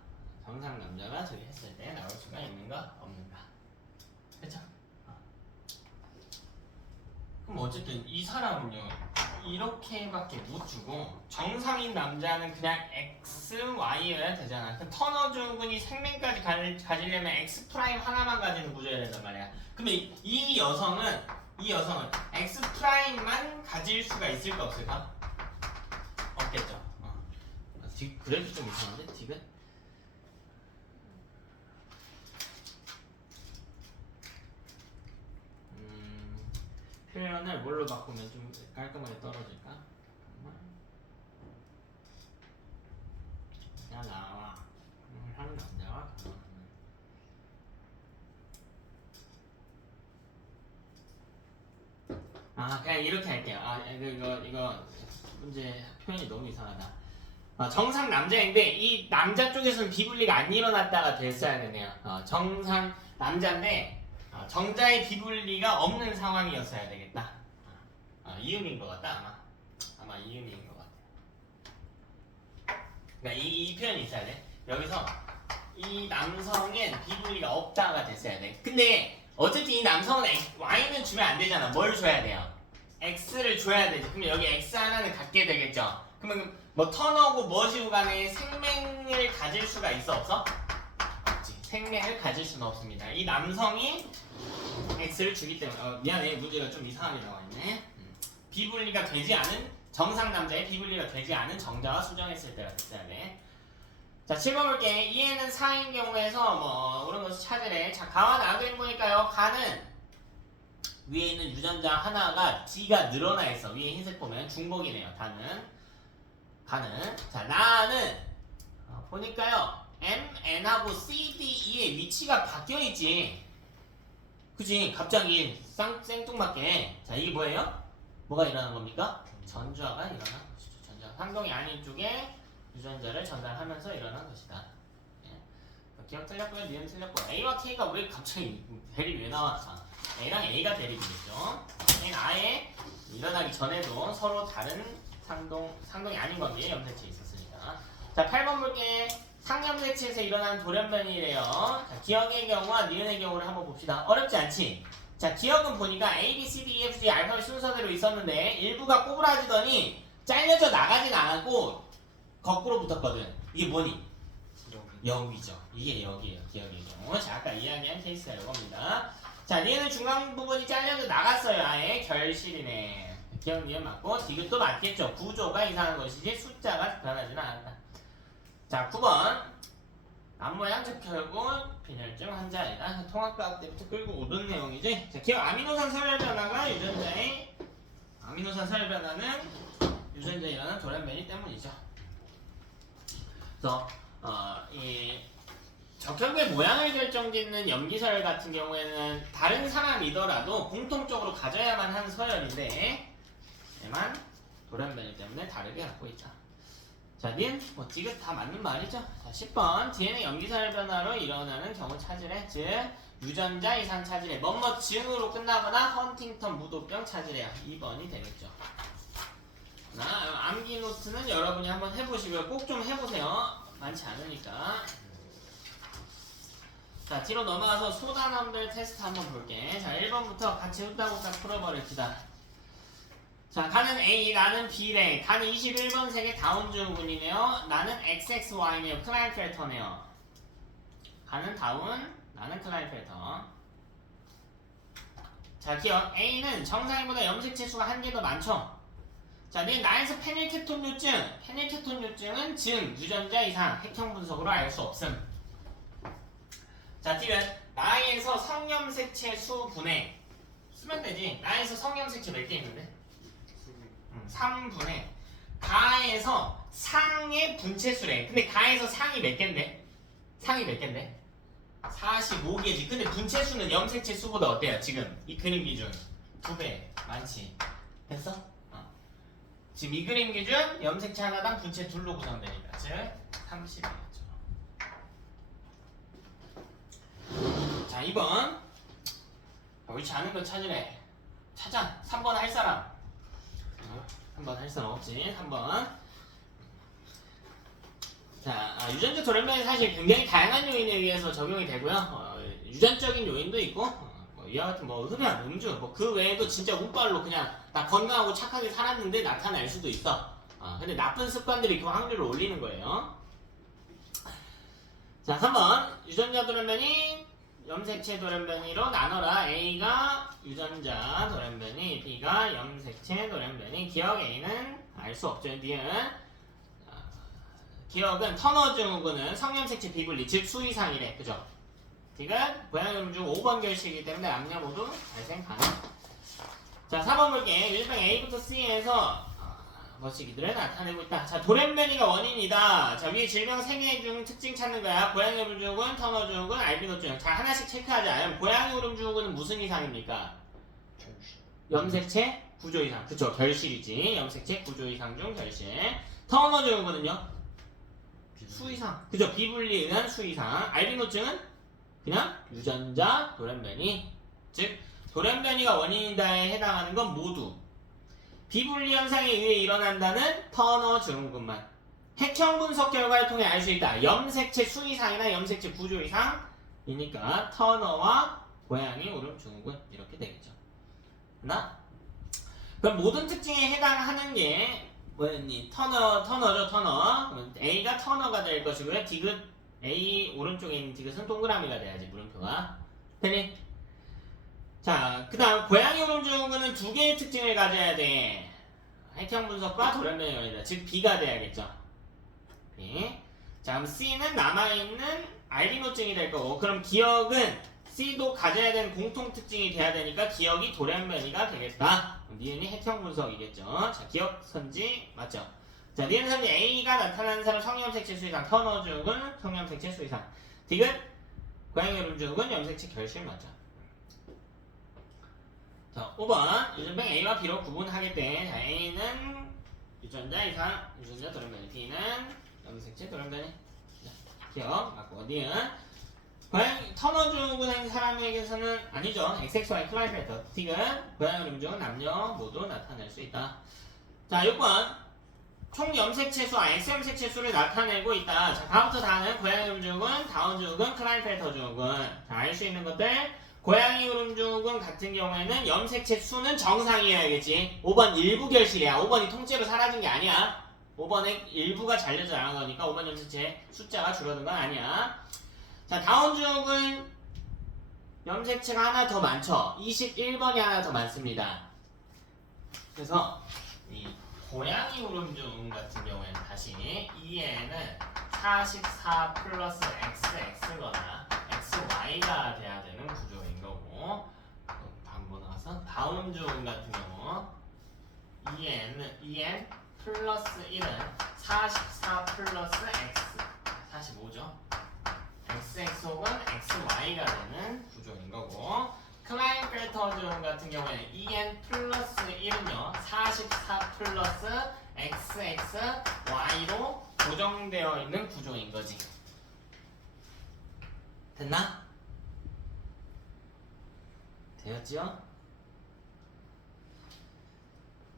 정상 남자가 저기 했을 때 나올 수가 있는가 없는가. 그쵸? 그럼 어쨌든 이 사람은요 이렇게밖에 못 주고 정상인 남자는 그냥 x, y여야 되잖아. 그럼 터너 증후군이 생명까지 가지려면 x 프라임 하나만 가지는 구조여야 된단 말이야. 근데 이 여성은 x 프라임만 가질 수가 있을까 없을까? 없겠죠. 그래도 좀 이상한데 딕은? 표현을 뭘로 바꾸면 좀 깔끔하게 떨어질까? 그냥 나와. 한 남자와 결혼하는. 그냥 이렇게 할게요. 이거 문제 표현이 너무 이상하다. 정상 남자인데 이 남자 쪽에서는 비분리가 안 일어났다가 됐어야 되네요. 정상 남자인데 정자의 비분리가 없는 상황이었어야 되겠다. 이음인 것 같다. 아마 이음인 것 같아. 그러니까 이 표현이 있어야 돼. 여기서 이 남성엔 비분리가 없다가 됐어야 돼. 근데 어쨌든 이 남성은 y는 주면 안 되잖아. 뭘 줘야 돼요? x를 줘야 되지. 그러면 여기 x 하나는 갖게 되겠죠. 그러면 뭐 터너고 무엇이고 간에 생명을 가질 수가 있어 없어? 없지. 생명을 가질 수는 없습니다. 이 남성이 x를 주기 때문에 미안해. 문제가 좀 이상하게 나와있네. 비분리가 되지 않은 정상 남자의 비분리가 되지 않은 정자와 수정했을 때가 됐어야 돼. 자 7번 볼게. 이해는 4인 경우에서 뭐 그런 것을 찾으래. 자 가와 나그림 보니까요. 가는 위에 있는 유전자 하나가 D가 늘어나 있어. 위에 흰색 보면 중복이네요. 가는 자 나는 보니까요 M, N하고 C, D, E의 위치가 바뀌어 있지. 그치? 갑자기 생뚱맞게. 자 이게 뭐예요? 뭐가 일어나는 겁니까? 전주화가 일어난 것이죠. 전주화. 상동이 아닌 쪽에 유전자를 전달하면서 일어난 것이다. 기억 틀렸고요. 니은 틀렸고. A와 K가 왜 갑자기 대립 왜 나와? A랑 A가 대립이겠죠. A는 아예 일어나기 전에도 서로 다른 상동이 아닌 관계에 염색체에 있었으니까. 자 8번 볼게. 상염색체에서 일어난 돌연변이래요. 자, 기억의 경우와 니은의 경우를 한번 봅시다. 어렵지 않지? 자 기억은 보니까 A, B, C, D, E, F, G 알파벳 순서대로 있었는데 일부가 꼬부라지더니 잘려져 나가진 않았고 거꾸로 붙었거든. 이게 뭐니? 여기죠. 이게 여기예요. 기억의 경우. 자 아까 이야기한 케이스가 이겁니다. 자 니은은 중간 부분이 잘려져 나갔어요. 아예 결실이네. 기억 니은 맞고 디귿도 맞겠죠. 구조가 이상한 것이지 숫자가 변하지는 않았다. 자 9번 앞모양 적혈구 빈혈증 환자이다. 통합과학 때부터 끌고 오던 내용이지. 자 기억 아미노산 서열 변화가 유전자의 아미노산 서열 변화는 유전자에 일어나는 돌연변이 때문이죠. 그래서 이 적혈구의 모양을 결정짓는 염기서열 같은 경우에는 다른 사람이더라도 공통적으로 가져야만 하는 서열인데 얘만 돌연변이 때문에 다르게 갖고 있다. 자, 닌, 디귿 다 맞는 말이죠. 자, 10번 DNA 염기서열 변화로 일어나는 경우 찾으래. 즉 유전자 이상 찾으래. 뭐뭐 증으로 끝나거나 헌팅턴 무도병 찾으래요. 2번이 되겠죠. 암기 노트는 여러분이 한번 해보시고요. 꼭 좀 해보세요. 많지 않으니까. 자 뒤로 넘어가서 소단원들 테스트 한번 볼게. 자 1번부터 같이 후딱후딱 풀어버립시다. 자 가는 A, 나는 B래. 가는 21번 색의 다운 증후군이네요. 나는 XXY네요. 클라인펠터네요. 가는 다운, 나는 클라인펠터. 자 기억 A는 정상인보다 염색체 수가 한 개 더 많죠. 자, 나에서 페닐케톤류증. 페닐케톤류증은 증, 유전자 이상, 핵형 분석으로 알 수 없음. 자, D는 나에서 성염색체 수 분해. 쓰면 되지. 나에서 성염색체 몇 개 있는데? 3분의 가에서 상의 분체수래. 근데 가에서 상이 몇 개인데? 상이 몇 개인데? 45개지. 근데 분체수는 염색체 수보다 어때요? 지금 이 그림 기준 2배 많지. 됐어? 지금 이 그림 기준 염색체 하나당 분체 둘로 구성되니까 즉 30이겠죠. 자 2번 옳지 않은 거 찾으래. 찾아. 3번 할 사람. 3번 할 사람 없지. 3번. 자 유전자 돌연변이 사실 굉장히 다양한 요인에 의해서 적용이 되고요. 유전적인 요인도 있고 이와 같은 뭐 흡연, 음주, 뭐 그 외에도 진짜 운빨로 그냥 나 건강하고 착하게 살았는데 나타날 수도 있어. 근데 나쁜 습관들이 그 확률을 올리는 거예요. 자, 3번 유전자 돌연변이 염색체 돌연변이로 나눠라. A가 유전자 돌연변이, B가 염색체 돌연변이. 기억 A는 알 수 없죠. D는 기억은 터너 증후군은 성염색체 비분리 즉 수이상이래. 그죠? D가 고양이 중 5번 결실이기 때문에 남녀 모두 발생 가능. 자, 4번 볼게. 유전병 A부터 C에서 머시기들을 나타내고 있다. 자, 돌연변이가 원인이다. 자, 위에 질병 3개 중 특징 찾는 거야. 고양이 울음 증후군, 터너 증후군, 알비노 증후군. 자, 하나씩 체크하자. 고양이 울음 증후군은 무슨 이상입니까? 염색체 구조 이상. 그쵸, 결실이지. 염색체 구조 이상 중 결실. 터너 증후군은요? 수이상. 그죠, 비분리에 의한 수이상. 알비노증은 그냥 유전자 돌연변이. 즉 돌연변이가 원인이다에 해당하는 건 모두 비분리 현상에 의해 일어난다는 터너 증후군만. 핵형 분석 결과를 통해 알 수 있다. 염색체 수이상이나 염색체 구조 이상이니까 터너와 고양이 울음 증후군 이렇게 되겠죠. 하나? 그럼 모든 특징에 해당하는 게 뭐였니? 터너죠, 터너. 그러면 A가 터너가 될 것이고요. 디귿, A 오른쪽에 있는 디귿은 동그라미가 돼야지, 물음표가. 되니? 자, 그 다음 고양이 울음 증후군은 두 개의 특징을 가져야 돼. 핵형 분석과 돌연변이 원이다. 즉 B가 돼야겠죠. B. 자, 그럼 C는 남아있는 알비노증이 될 거고, 그럼 기억은 C도 가져야 되는 공통 특징이 돼야 되니까 기억이 돌연변이가 되겠다. 니은이 핵형 분석이겠죠. 자, 기억 선지 맞죠? 자, 니은 선지 A가 나타나는 사람 성염색체 수이상, 터너 증후군 성염색체 수이상, 디귿 고양이 울음 증후군 염색체 결실 맞죠? 자, 5번 유전병 A와 B로 구분하겠대. 자, A는 유전자 이상, 유전자 돌연변이, B는 염색체 돌연변이. 자, 기억 맞고, 니은 고양이 터너 증후군인 사람에게서는 아니죠. XXY 클라이펠터. T는 고양이 울음 증후군 남녀 모두 나타낼 수 있다. 자, 6번 총 염색체 수와 X 염색체 수를 나타내고 있다. 자, 다음부터 다는 고양이 울음 증후군, 다운 증후군, 클라이펠터 증후군. 자, 알 수 있는 것들. 고양이 울음 증후군 같은 경우에는 염색체 수는 정상이어야겠지. 5번 일부 결실이야. 5번이 통째로 사라진 게 아니야. 5번에 일부가 잘려져 나간 거니까 5번 염색체 숫자가 줄어든 건 아니야. 자, 다운 증후군 염색체가 하나 더 많죠. 21번이 하나 더 많습니다. 그래서 이 고양이 울음 증후군 같은 경우에는 다시 EN은 44 플러스 XX거나 XY가 돼야 되는 구조인 거고, 방법 나와서 다운 증후군 같은 경우 EN 플러스 1은 44 플러스 X 45죠. XX 혹은 XY가 되는 구조인 거고, 클라인펠터 증후군 같은 경우에는 EN 플러스 1은요 44 플러스 XXY로 고정되어 있는 구조인 거지. 됐나? 되었지요?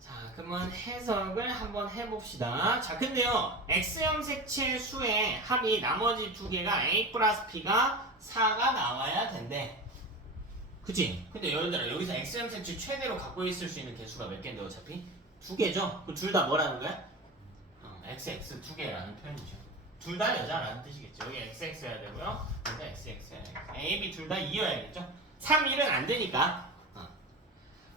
자, 그러면 해석을 한번 해봅시다. 자, 근데요 X염색체 수의 합이 나머지 두 개가 A 플러스 B가 4가 나와야 된대. 그치? 근데 여러분들 여기서 X염색체 최대로 갖고 있을 수 있는 개수가 몇 개인데 어차피? 두 개죠? 그 둘 다 뭐라는 거야? XX 두 개라는 표현이죠. 둘 다 여자라는 뜻이겠죠. 여기 XX여야 되고요. 둘 다 XX여야 되겠죠. A, B 둘 다 2여야겠죠. 3, 1은 안 되니까.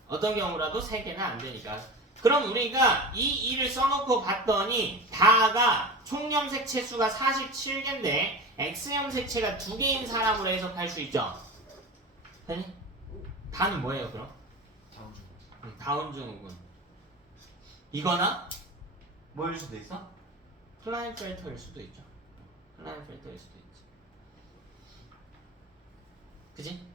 어떤 경우라도 3개는 안 되니까. 그럼 우리가 이 2를 써놓고 봤더니 다가 총염색체 수가 47개인데 X염색체가 2개인 사람으로 해석할 수 있죠. 되니? 다는 뭐예요 그럼? 다운 증후군. 다운 증후군. 이거나 뭐일 수도 있어? 클라인펠터일 수도 있죠. 클라인펠터일 수도 있지. 그지?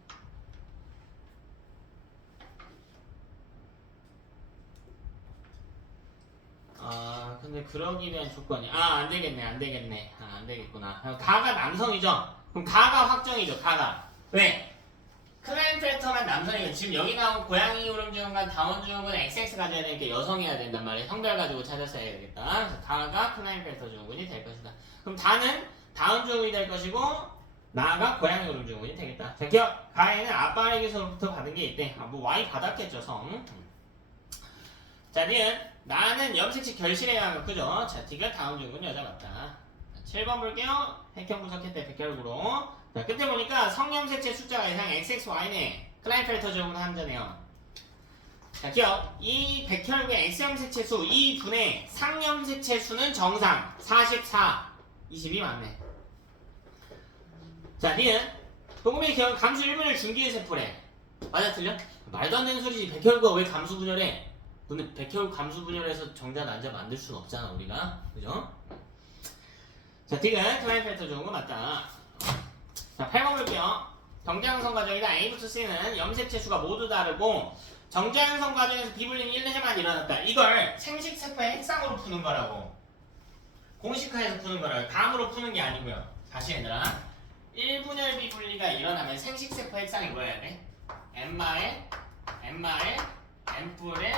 근데 그러기 위한 조건이 안 되겠네. 안 되겠구나. 가가 남성이죠? 그럼 가가 확정이죠. 가가. 왜? 클라인펠터만 남성이고 지금 여기 나온 고양이 울음 증후군, 다운 증후군 XX 가져야 되니까 여성이어야 된단 말이에요. 성별 가지고 찾아서 해야 되겠다. 그래서 다가 클라인펠터 증후군이 될 것이다. 그럼 다는 다운 증후군이 될 것이고 나가 고양이 오름주문이 되겠다. 자, 기억. 가에는 아빠에게서부터 받은 게 있대. 뭐 Y 받았겠죠, 성. 자, 니은 나는 염색치 결실해야 하는 그죠? 자, D가 다음 중은 여자 맞다. 자, 7번 볼게요. 백형 분석했대, 백혈구로. 자, 끝에 보니까 성염색체 숫자가 이상 XXY네. 클라인펠터 적은 함자네요. 자, 기억. 이 백혈구의 X염색체 수, 이 분의 상염색체 수는 정상. 44. 22 맞네. 자, 니은 도금의 기억 감수 1분열 중기의 세포래. 맞아, 틀려? 말도 안 되는 소리지. 백혈구가 왜 감수 분열해? 근데 백혈구 감수 분열해서 정자 난자 만들 수는 없잖아, 우리가. 그죠? 자, D가 클라인펠터 좋은 거 맞다. 자, 8번 볼게요. 정자형성 과정이다. A부터 C는 염색체 수가 모두 다르고 정자형성 과정에서 비불림 1회만 일어났다. 이걸 생식세포의 핵상으로 푸는 거라고. 공식화해서 푸는 거라고. 감으로 푸는 게 아니고요. 다시 얘들아. 1분열 비분리가 일어나면 생식세포 핵상이 뭐여야 돼? N마에 N마에 N뿔에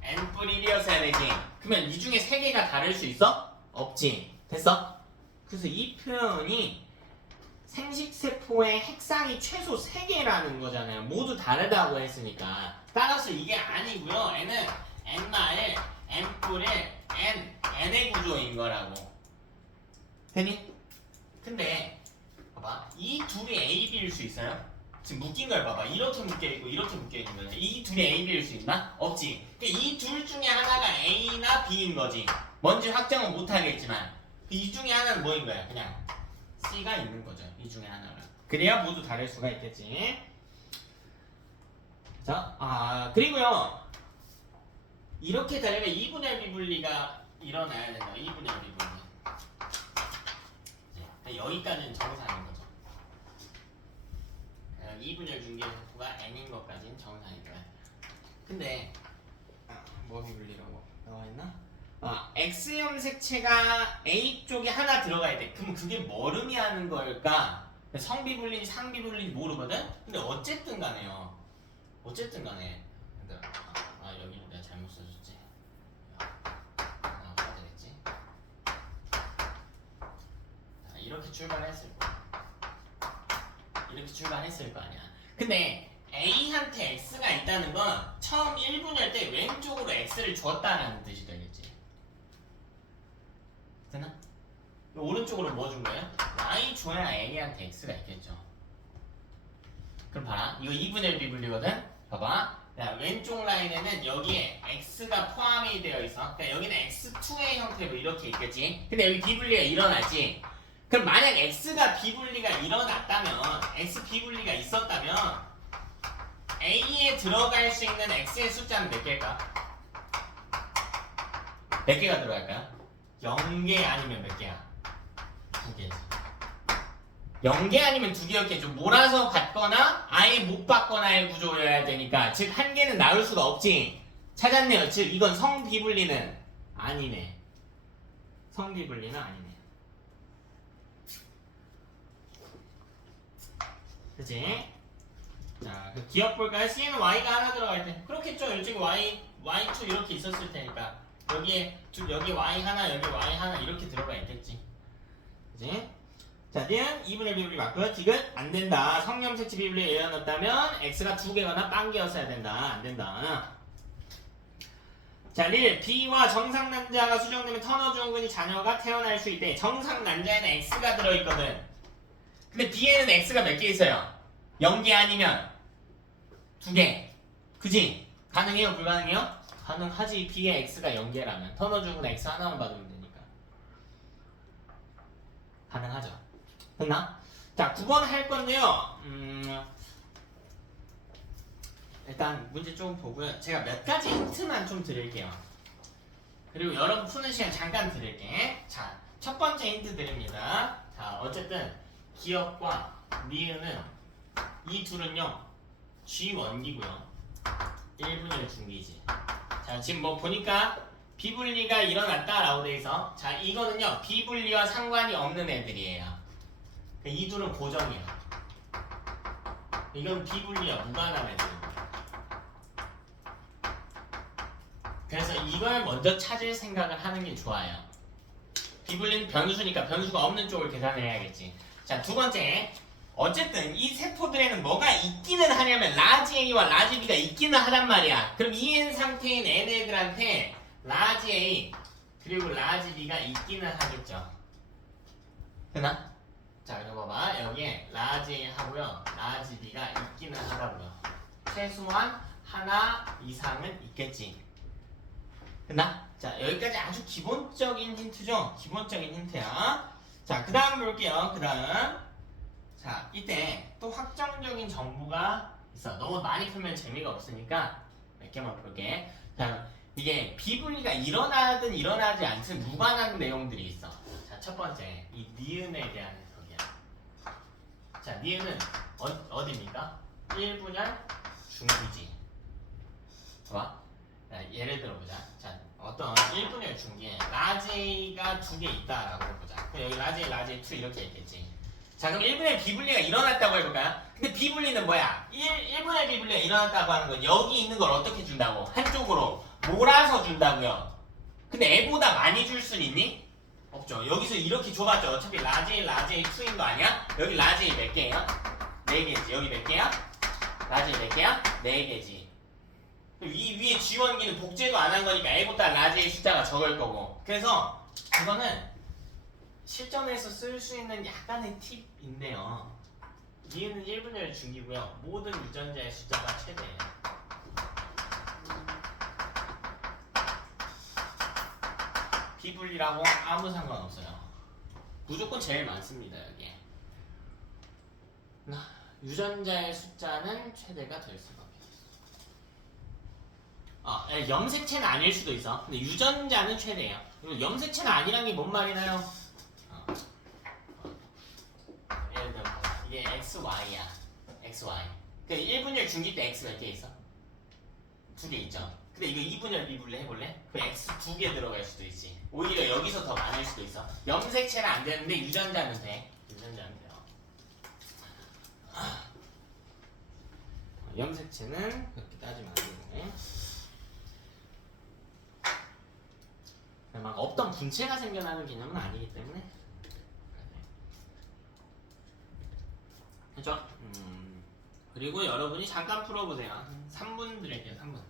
N뿔 1이었어야 되지. 그러면 이 중에 3개가 다를 수 있어? 없지. 됐어? 그래서 이 표현이 생식세포의 핵상이 최소 3개라는 거잖아요. 모두 다르다고 했으니까. 따라서 이게 아니고요. N은 N마에 N뿔에 N의 구조인 거라고. 되니? 근데 봐봐. 이 둘이 A, B일 수 있어요? 지금 묶인 걸 봐봐. 이렇게 묶여있고 이렇게 묶여있는 거잖아. 이 둘이 A, B일 수 있나? 없지. 이 둘 중에 하나가 A나 B인 거지. 뭔지 확정은 못하겠지만 이 중에 하나는 뭐인 거야? 그냥 C가 있는 거죠. 이 중에 하나가. 그래야 모두 다를 수가 있겠지. 자, 그리고요. 이렇게 되려면 2분의 비분리가 일어나야 된다. 2분의 비분리. 여기까지는 정상인 거죠. 2분열 중계세포가 N인 것까지는 정상인 거야. 근데 뭐 비분리라고 나와있나? X염색체가 A 쪽에 하나 들어가야 돼. 그럼 그게 뭘 의미하는 걸까? 성비분리인지 상비분리인지 모르거든? 근데 어쨌든 간에요. 어쨌든 간에 여기 내가 잘못 써줬지. 어디가 되겠지? 이렇게 출발했을 거야. 이렇게 출발했을 거 아니야. 근데 A한테 X가 있다는 건 처음 1분열 때 왼쪽으로 X를 줬다라는 뜻이 되겠지. 되나? 오른쪽으로 뭐 준 거야? Y 줘야 A한테 X가 있겠죠. 그럼 봐라. 이거 2분의 1비분리거든? 봐봐. 자, 왼쪽 라인에는 여기에 X가 포함이 되어 있어. 그러니까 여기는 X2의 형태로 이렇게 있겠지. 근데 여기 비분리가 일어나지. 그럼 만약 X가 비분리가 일어났다면, X 비분리가 있었다면 A에 들어갈 수 있는 X의 숫자는 몇 개일까? 몇 개가 들어갈까요? 0개 아니면 몇 개야? 2개지. 0개 아니면 2개였겠죠. 몰아서 받거나 아예 못 받거나의 구조여야 되니까. 즉, 한 개는 나올 수가 없지. 찾았네요. 즉, 이건 성비분리는 아니네. 성비분리는 아니네. 그치? 자, 그 기억 볼까요? C에는 Y가 하나 들어갈 때. 그렇겠죠. 일찍 Y2 이렇게 있었을 테니까. 여기 Y 하나, 여기 Y 하나 이렇게 들어가 있겠지. 그치? 자, D는 2분의 비분리 맞고요. D는 안 된다. 성염색체 비분리에 일어났다면 X가 2개거나 빵개였어야 된다. 안 된다. 자, 1. B와 정상 난자가 수정되면 터너 증후군이 자녀가 태어날 수 있대. 정상 난자에는 X가 들어있거든. 근데 B에는 X가 몇 개 있어요? 0개 아니면 2개. 그지? 가능해요? 불가능해요? 가능하지. B에 X가 0개라면 터너 증후군 X 하나만 받으면 되니까. 가능하죠. 됐나? 자, 9번 할 건데요. 일단 문제 조금 보고요. 제가 몇 가지 힌트만 좀 드릴게요. 그리고 여러분 푸는 시간 잠깐 드릴게. 자, 첫 번째 힌트 드립니다. 자, 어쨌든 기억과 니은은 이 둘은요 G원기고요 1분열 중기지. 자, 지금 뭐 보니까 비분리가 일어났다 라고 돼 있어. 자, 이거는요 비분리와 상관이 없는 애들이에요. 이 둘은 고정이야. 이건 비분리와 무관한 애들입니다. 그래서 이걸 먼저 찾을 생각을 하는 게 좋아요. 비분리는 변수니까 변수가 없는 쪽을 계산을 해야겠지. 자, 두 번째 어쨌든 이 세포들에는 뭐가 있기는 하냐면 라지 A와 라지 B가 있기는 하단 말이야. 그럼 EN 상태인 N 애들한테 라지 A 그리고 라지 B가 있기는 하겠죠. 되나? 자, 이거 봐봐. 여기에 라지 A 하고요. 라지 B가 있기는 하다고요. 최소한 하나 이상은 있겠지. 됐나? 자, 여기까지 아주 기본적인 힌트죠? 기본적인 힌트야. 자, 그 다음 볼게요. 그 다음. 자, 이때 또 확정적인 정보가 있어. 너무 많이 풀면 재미가 없으니까 몇 개만 볼게. 자, 이게 비분리가 일어나든 일어나지 않든 무관한 내용들이 있어. 자, 첫 번째. 이 니은에 대한 해석이야. 자, 니은은 어디입니까? 1분열 중기지. 봐봐. 자, 예를 들어보자. 자, 어떤 1분열 중기에 라지가 두 개 있다라고 보자. 그럼 여기 라지 2 이렇게 있겠지. 자, 그럼 1분의 비분리가 일어났다고 해볼까요? 근데 비분리는 뭐야? 1분의 비분리가 일어났다고 하는 건 여기 있는 걸 어떻게 준다고? 한쪽으로 몰아서 준다고요. 근데 애보다 많이 줄 수 있니? 없죠. 여기서 이렇게 줘봤죠. 어차피 라지 2인 거 아니야? 여기 라지 몇 개예요? 4개지. 여기 몇 개야? 라지 몇 개야? 4개지. 이 위에 지원기는 복제도 안 한 거니까 애보다 라지의 숫자가 적을 거고. 그래서 이거는 실전에서 쓸 수 있는 약간의 팁인데요. 니은은 1분열 중기고요. 모든 유전자의 숫자가 최대예요. 비분리라고 아무 상관없어요. 무조건 제일 많습니다. 여기에. 유전자의 숫자는 최대가 될 수가 없어요. 염색체는 아닐 수도 있어. 근데 유전자는 최대예요. 그리고 염색체는 아니란 게 뭔 말이나요? 예를 들어 이게 XY야. XY. 그러니까 1분열 중기 때 X 몇 개 있어? 2개 있죠. 근데 이거 2분열 비분리 해볼래? 그 X 2개 들어갈 수도 있지. 오히려 여기서 더 많을 수도 있어. 염색체는 안 되는데 유전자는 돼. 유전자는 돼요. 염색체는 그렇게 따지면 안 되네. 막 없던 분체가 생겨나는 개념은 아니기 때문에. 그죠? 그리고 여러분이 잠깐 풀어보세요. 3분 드릴게요. 3분.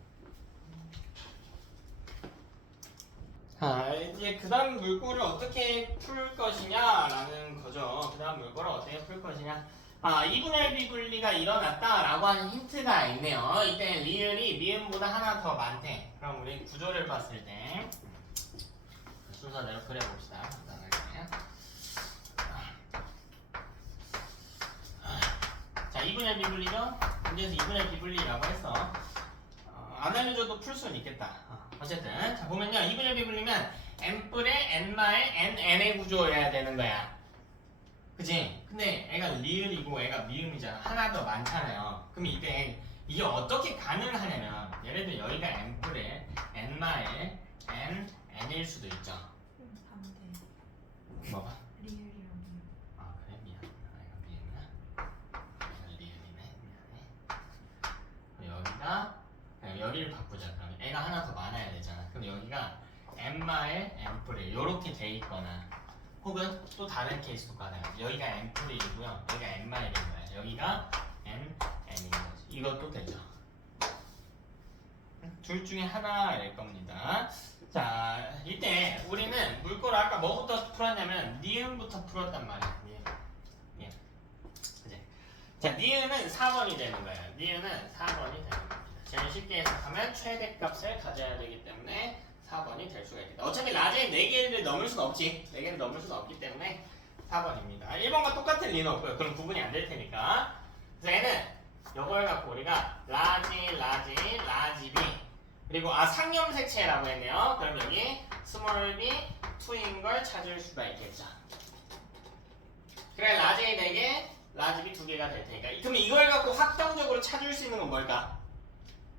자, 이제 그 다음 물꼬를 어떻게 풀 것이냐라는 거죠. 그 다음 물꼬를 어떻게 풀 것이냐. 2분의 비분리가 일어났다라고 하는 힌트가 있네요. 이때 리을이 미음보다 하나 더 많대. 그럼 우리 구조를 봤을 때 순서대로 그려봅시다. 간단하게. 자, 2분의 비분리죠? 문제에서 2분의 비분리라고 했어. 안 알려줘도 풀 수는 있겠다. 어쨌든 자 보면요, 2분의 비분리면 n뿔에 n마의 n의 구조여야 되는 거야. 그치? 근데 애가 리을이고 애가 미음이잖아. 하나 더 많잖아요. 그럼 이때 이게 어떻게 가능하냐면, 예를 들어 여기가 n뿔에 n마의 n일 수도 있죠. 반대. 뭐가? 리을이랑 미음. 그래? 미안. 애가 미음이야. 애가 리을이네. 미안해. 여기를 바꾸자. 그러면 애가 하나 더 많아야 되잖아. 그럼 여기가 n마의 n뿔에 요렇게 돼 있거나, 혹은 또 다른 케이스도 가능해. 여기가 n뿔이 1이고요. 여기가 n마의 1인 거야. 여기가 n인 거지. 이것도 되죠. 둘 중에 하나일 겁니다. 자, 이때 우리는 물꼬를 아까 뭐부터 풀었냐면 니은부터 풀었단 말이야. 니은. 그치? 자, 니은은 4번이 되는 거예요. 니은은 4번이 되는 겁니다. 제일 쉽게 해석하면 최대값을 가져야 되기 때문에 4번이 될 수가 있겠다. 어차피 라지의 4개를 넘을 수는 없지. 4개를 넘을 수는 없기 때문에 4번입니다. 1번과 똑같은 리는 없고요. 그럼 구분이 안 될 테니까. 그래서 얘는 이걸 갖고 우리가 라지 B, 그리고 상염색체라고 했네요. 그럼 여기 스몰 b 2인 걸 찾을 수가 있겠죠. 그래, 라지 A 4개, 라지 B 2개가 될 테니까. 그럼 이걸 갖고 확정적으로 찾을 수 있는 건 뭘까?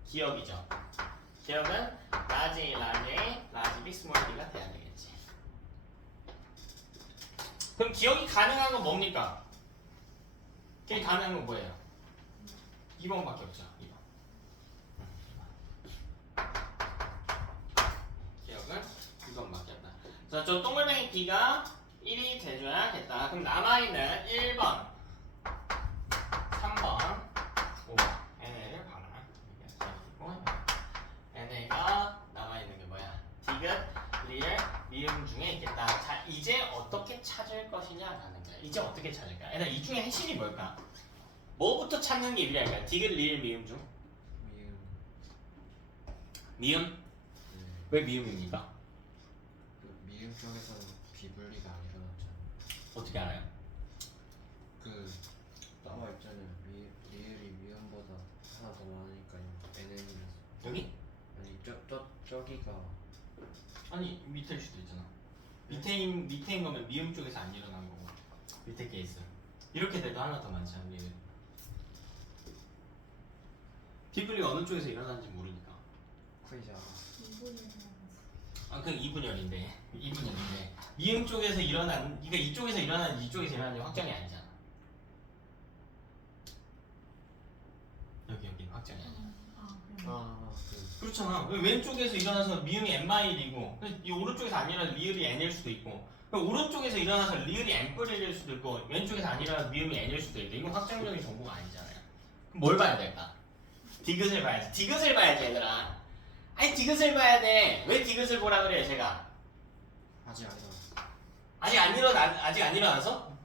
기억이죠. 기억은 라지 A, 라지 B, 스몰 b가 돼야 되겠지. 그럼 기억이 가능한 건 뭡니까? 기억이 가능한 건 뭐예요? 2번밖에 없죠. 2번. 기억은 2번밖에 없다. 자, 저 동글뱅이 B가 1이 돼줘야겠다. 그럼 남아있는 1번. 미음 중에 있겠다. 자, 이제 어떻게 찾을 것이냐라는 거야. 이제 어떻게 찾을까? 일단 이 중에 핵심이 뭘까? 뭐부터 찾는 게 유리할까? 디귿, 리을, 미음 중? 미음. 미음? 네. 왜 미음입니까? 그 미음 쪽에서는 비분리가 안 일어났잖아. 어떻게 알아요? 그 나와 있잖아요. 리을이 미음보다 하나 더 많으니까요. NN이라서. 여기? 아니 저기가 아니 밑에일 수도 있잖아. 밑에인 거면 미음 쪽에서 안 일어난 거고 밑에 케이스 이렇게 돼도 하나 더 많지 않니? 비분리가 어느 쪽에서 일어나는지 모르니까. 퀴즈 알아. 아, 그 2분열인데 미음 쪽에서 일어난, 그러니까 이쪽에서 일어나는지 이쪽에서 일어나는지 확정이 아니잖아. 여기 확정이 아니야. 그렇잖아. 왼쪽에서 일어나서 미음이 n-1이고 이 오른쪽에서 안 일어나서 리을이 n일 수도 있고 오른쪽에서 일어나서 리을이 n+1일 수도 있고 왼쪽에서 안 일어나서 미음이 n일 수도 있고 이건 확정적인 정보가 아니잖아요. 그럼 뭘 봐야 될까? 디귿을 봐야지. 디귿을 봐야지 얘들아. 아니 디귿을 봐야 돼. 왜 디귿을 보라 그래요 제가? 아직 안 일어났어. 아직 안 일어나서?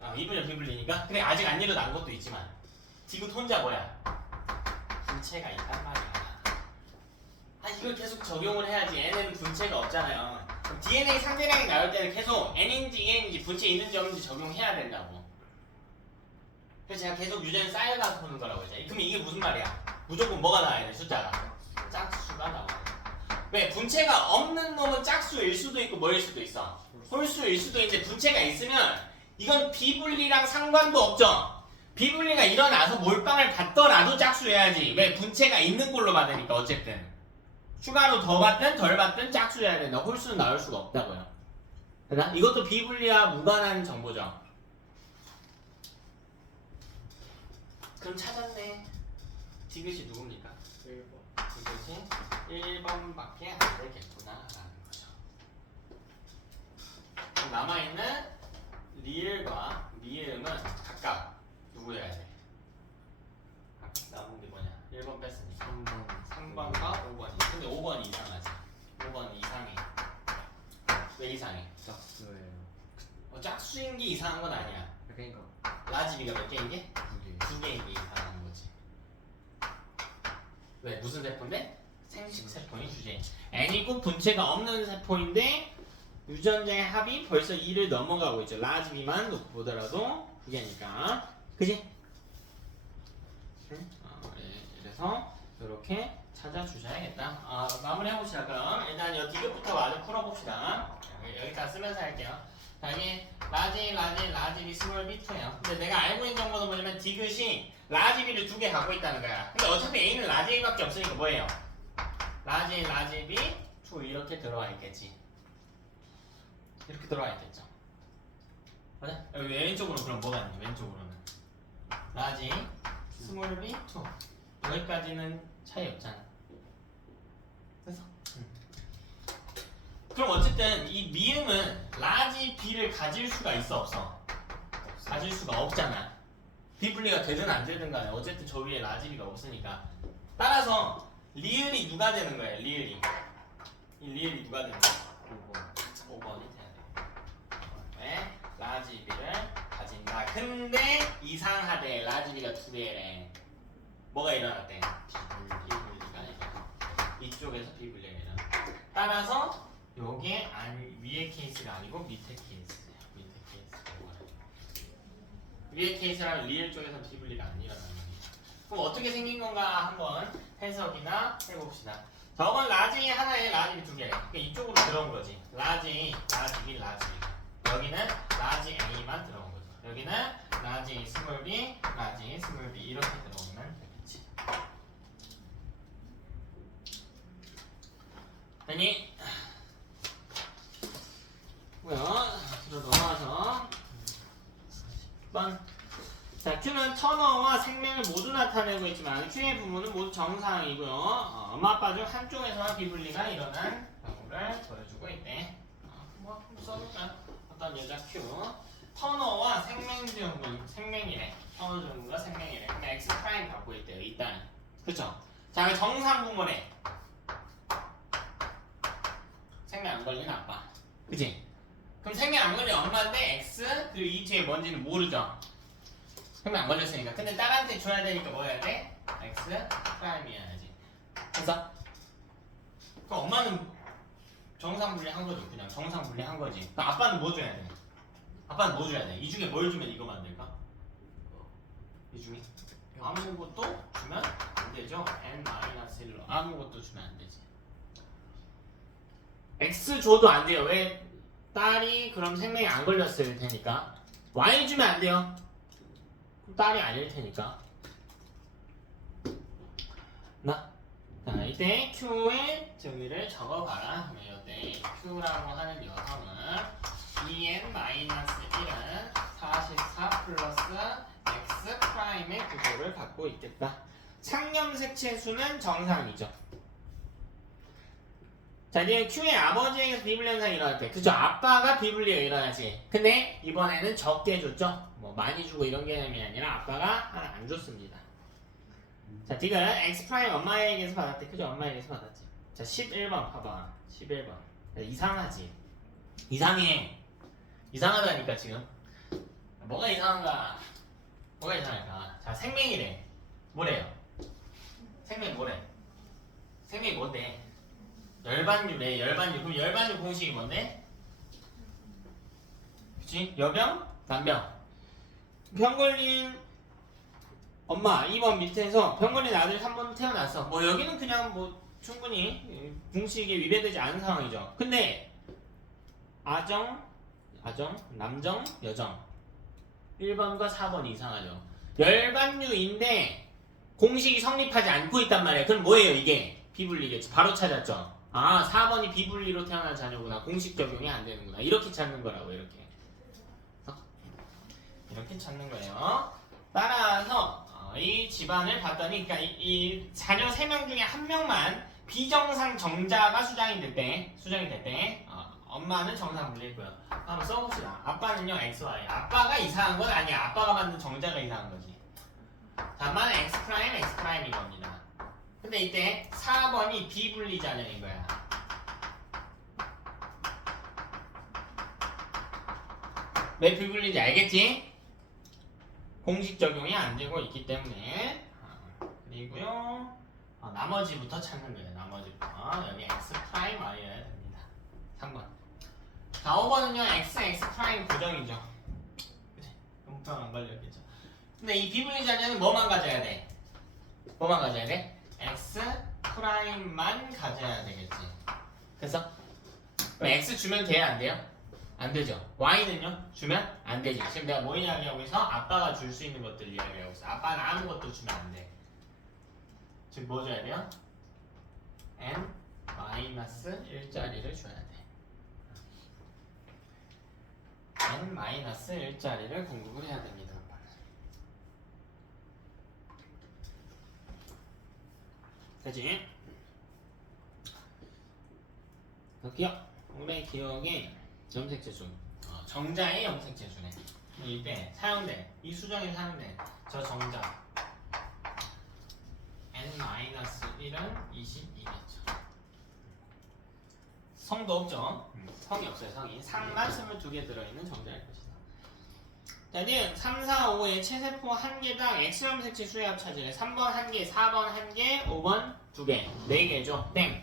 아, 이분열 비분리니까? 그래 아직 안 일어난 것도 있지만 디귿 혼자 뭐야? 분체가 있단 말이야. 아 이걸 계속 적용을 해야지. n은 분체가 없잖아요. 그럼 DNA 상대량이 나올 때는 계속 n인지 en인지 분체 있는지 없는지 적용해야 된다고. 그래서 제가 계속 유전을 쌓여가서 보는 거라고 했잖아요. 그럼 이게 무슨 말이야? 무조건 뭐가 나와야 돼? 숫자가 짝수가 나와야 돼. 왜? 분체가 없는 놈은 짝수일 수도 있고 뭐일 수도 있어? 홀수일 수도 있는데 분체가 있으면 이건 비분리랑 상관도 없죠. 비분리가 일어나서 몰빵을 받더라도 짝수여야지. 왜? 분체가 있는 걸로 받으니까 어쨌든 추가로 더 받든 덜 받든 짝수여야 된다. 홀수는 나올 수가 없다고요. 됐나? 이것도 비분리와 무관한 정보죠. 그럼 찾았네. 디귿이 누굽니까? 1번. 디귿이 1번밖에 안 되겠구나라는 거죠. 그럼 남아있는 리을과 미음은 각각 누구여야 돼? 각각 남은 게 뭐냐? 1번 뺐으니까 3번과 5번이. 근데 5번이 이상하지. 5번이 이상해. 왜 이상해? 짝수예요. 짝수인 게 이상한 건 아니야. 그러니까 라지비가 몇 개인 게? 2개. 2개인 게 이상한 거지. 왜? 무슨 세포인데? 생식 세포인 주제. n이고 분체가 없는 세포인데 유전자의 합이 벌써 2를 넘어가고 있죠. 라지비만 놓고 보더라도 2개니까. 그지? 응? 그래서 이렇게 찾아주셔야겠다. 마무리 해봅시다. 그럼 일단 이 디귿부터 마저 풀어봅시다. 여기다 쓰면서 할게요. 자, 여기 라지비 스몰 b2예요. 근데 내가 알고 있는 정보는 뭐냐면 디귿이 라지비를 2개 갖고 있다는 거야. 근데 어차피 A는 라지비밖에 없으니까 뭐예요? 라지비 2 이렇게 들어와 있겠지. 이렇게 들어와 있겠죠. 맞아? 여기 왼쪽으로 그럼 뭐가 있니? 왼쪽으로는 라지 스몰 b 2 여기까지는 차이 없잖아. 그래서 그럼 어쨌든 이 미음은 라지 b를 가질 수가 있어 없어? 가질 수가 없잖아. 비분리가 되든 안 되든 간에 어쨌든 저 위에 라지 b가 없으니까. 따라서 리을이 누가 되는 거야? 리을이. 이 리을이 누가 되는 거야? 5번이 돼야 돼. 왜? 라지 b를 가진다. 근데 이상하대. 라지 b가 2개래. 뭐가 일어났대? 비분리가 일어나. 이쪽에서 비분리가 일어나. 따라서 요게 위에 케이스가 아니고 밑에 케이스예요. 밑에 케이스. 위에 케이스라면 리을 쪽에서 비분리가 안 일어나는 거예요. 그럼 어떻게 생긴 건가 한번 해석이나 해봅시다. 저건 라지 하나에 라지 2개. 그러니까 이쪽으로 들어온 거지. 라지. 여기는 라지 A만 들어온 거죠. 여기는 라지 스몰 B, 라지 스몰 B 이렇게 들어오면 되겠지. 아니 뭐야? 뒤로 넘어와서 10번. 자, Q는 터너와 생명을 모두 나타내고 있지만 Q의 부모는 모두 정상이고요. 엄마 아빠 중 한쪽에서만 비분리가 일어난 경우를 보여주고 있대. 뭐 써볼까요? 어떤 여자 Q 터너와 생명지형분 생명이래. 터너 정부가 생명이래. 그럼 X 프라임 갖고 있대요. 일단 그렇죠? 자, 정상 부모래. 생명 안 걸린 아빠. 그치? 그럼 생명 안 걸린 엄마인데 x 그리고 이 뒤에 뭔지는 모르죠. 생명 안 걸렸으니까. 근데 딸한테 줘야 되니까 뭐 해야 돼? x 프라임이어야지. 그래서 그럼 엄마는 정상 분리한 거죠. 그냥 정상 분리한 거지. 그럼 아빠는 뭐 줘야 돼? 아빠는 뭐 줘야 돼? 이 중에 뭘 주면 이거 만들까? 이 중에 아무것도 주면 안 되죠. n-1로 아무것도 주면 안 되지. x 줘도 안 돼요. 왜? 딸이 그럼 생명이 안 걸렸을 테니까. y 주면 안 돼요. 딸이 아닐 테니까. 자, 이때 q의 정의를 적어봐라. 이때 q라고 하는 녀석은 2n-1은 44 플러스 x 프라임의 구조를 갖고 있겠다. 상염색체 수는 정상이죠. 자, 이제 q의 아버지에게서 비분리 현상이 일어날 때, 그죠? 아빠가 비분리가 일어나지. 근데 이번에는 적게 줬죠. 뭐 많이 주고 이런 개념이 아니라 아빠가 하나 안 줬습니다. 자, 지금 x 프라임 엄마에게서 받았대. 그죠? 엄마에게서 받았지. 자, 11번 봐봐. 11번. 이상하지? 이상해. 이상하다니까 지금. 뭐가 이상한가? 뭐가 이상할까? 자, 생명이래. 뭐래요? 생명이 뭐래? 생명이 뭔데? 열반유래. 열반유. 그럼 열반유 공식이 뭔데? 그치? 여병? 난병. 병 걸린 엄마 2번 밑에서 병 걸린 아들 3번 태어났어. 뭐 여기는 그냥 뭐 충분히 공식에 위배되지 않은 상황이죠. 근데 아정, 남정, 여정 1번과 4번이 이상하죠. 열반유인데 공식이 성립하지 않고 있단 말이야. 그럼 뭐예요 이게? 비분리겠지. 바로 찾았죠. 아 4번이 비분리로 태어난 자녀구나. 공식 적용이 안 되는구나. 이렇게 찾는 거라고. 이렇게 찾는 거예요. 따라서 이 집안을 봤더니 그러니까 이 자녀 3명 중에 1명만 비정상 정자가 수장이 됐대. 엄마는 정상 분리했고요. 한번 써봅시다. 아빠는요 XY. 아빠가 이상한 건 아니야. 아빠가 만든 정자가 이상한 거지. 다만 X 프라임 이겁니다. 근데 이때 4번이 비분리 자녀인 거야. 왜 비분리인지 알겠지? 공식 적용이 안 되고 있기 때문에. 그리고요 나머지부터 찾는 거예요. 나머지부터 여기 x 프라임 Y여야 됩니다. 3번. 자 5번은요 x 프라임 고정이죠. 그치? 용평 안 걸렸겠죠. 근데 이 비분리 자녀는 뭐만 가져야 돼? x 프라임만 가져야 되겠지. 그래서 그럼 x 주면 돼야 안 돼요? 안 되죠. y는요? 주면 안 되지. 지금 내가 뭐 이야기하고 있어? 아빠가 줄 수 있는 것들 이야기하고 있어. 아빠는 아무것도 주면 안 돼. 지금 뭐 줘야 돼요? n-1짜리를 줘야 돼. n-1짜리를 공급을 해야 됩니다. 되지? 여기요. 공백 기억에 염색체수. 정자의 염색체수네. 이때 사용된 이 수정에 사용된 저 정자 n-1은 22겠죠. 성도 없죠. 성이 없어요. 성이. 상만 22개 들어있는 정자일 것이다. 자, 이제 3, 4, 5의 체세포 1개당 X염색체 수의 합 찾으래. 3번 1개, 4번 1개, 5번 2개. 4개죠. 땡.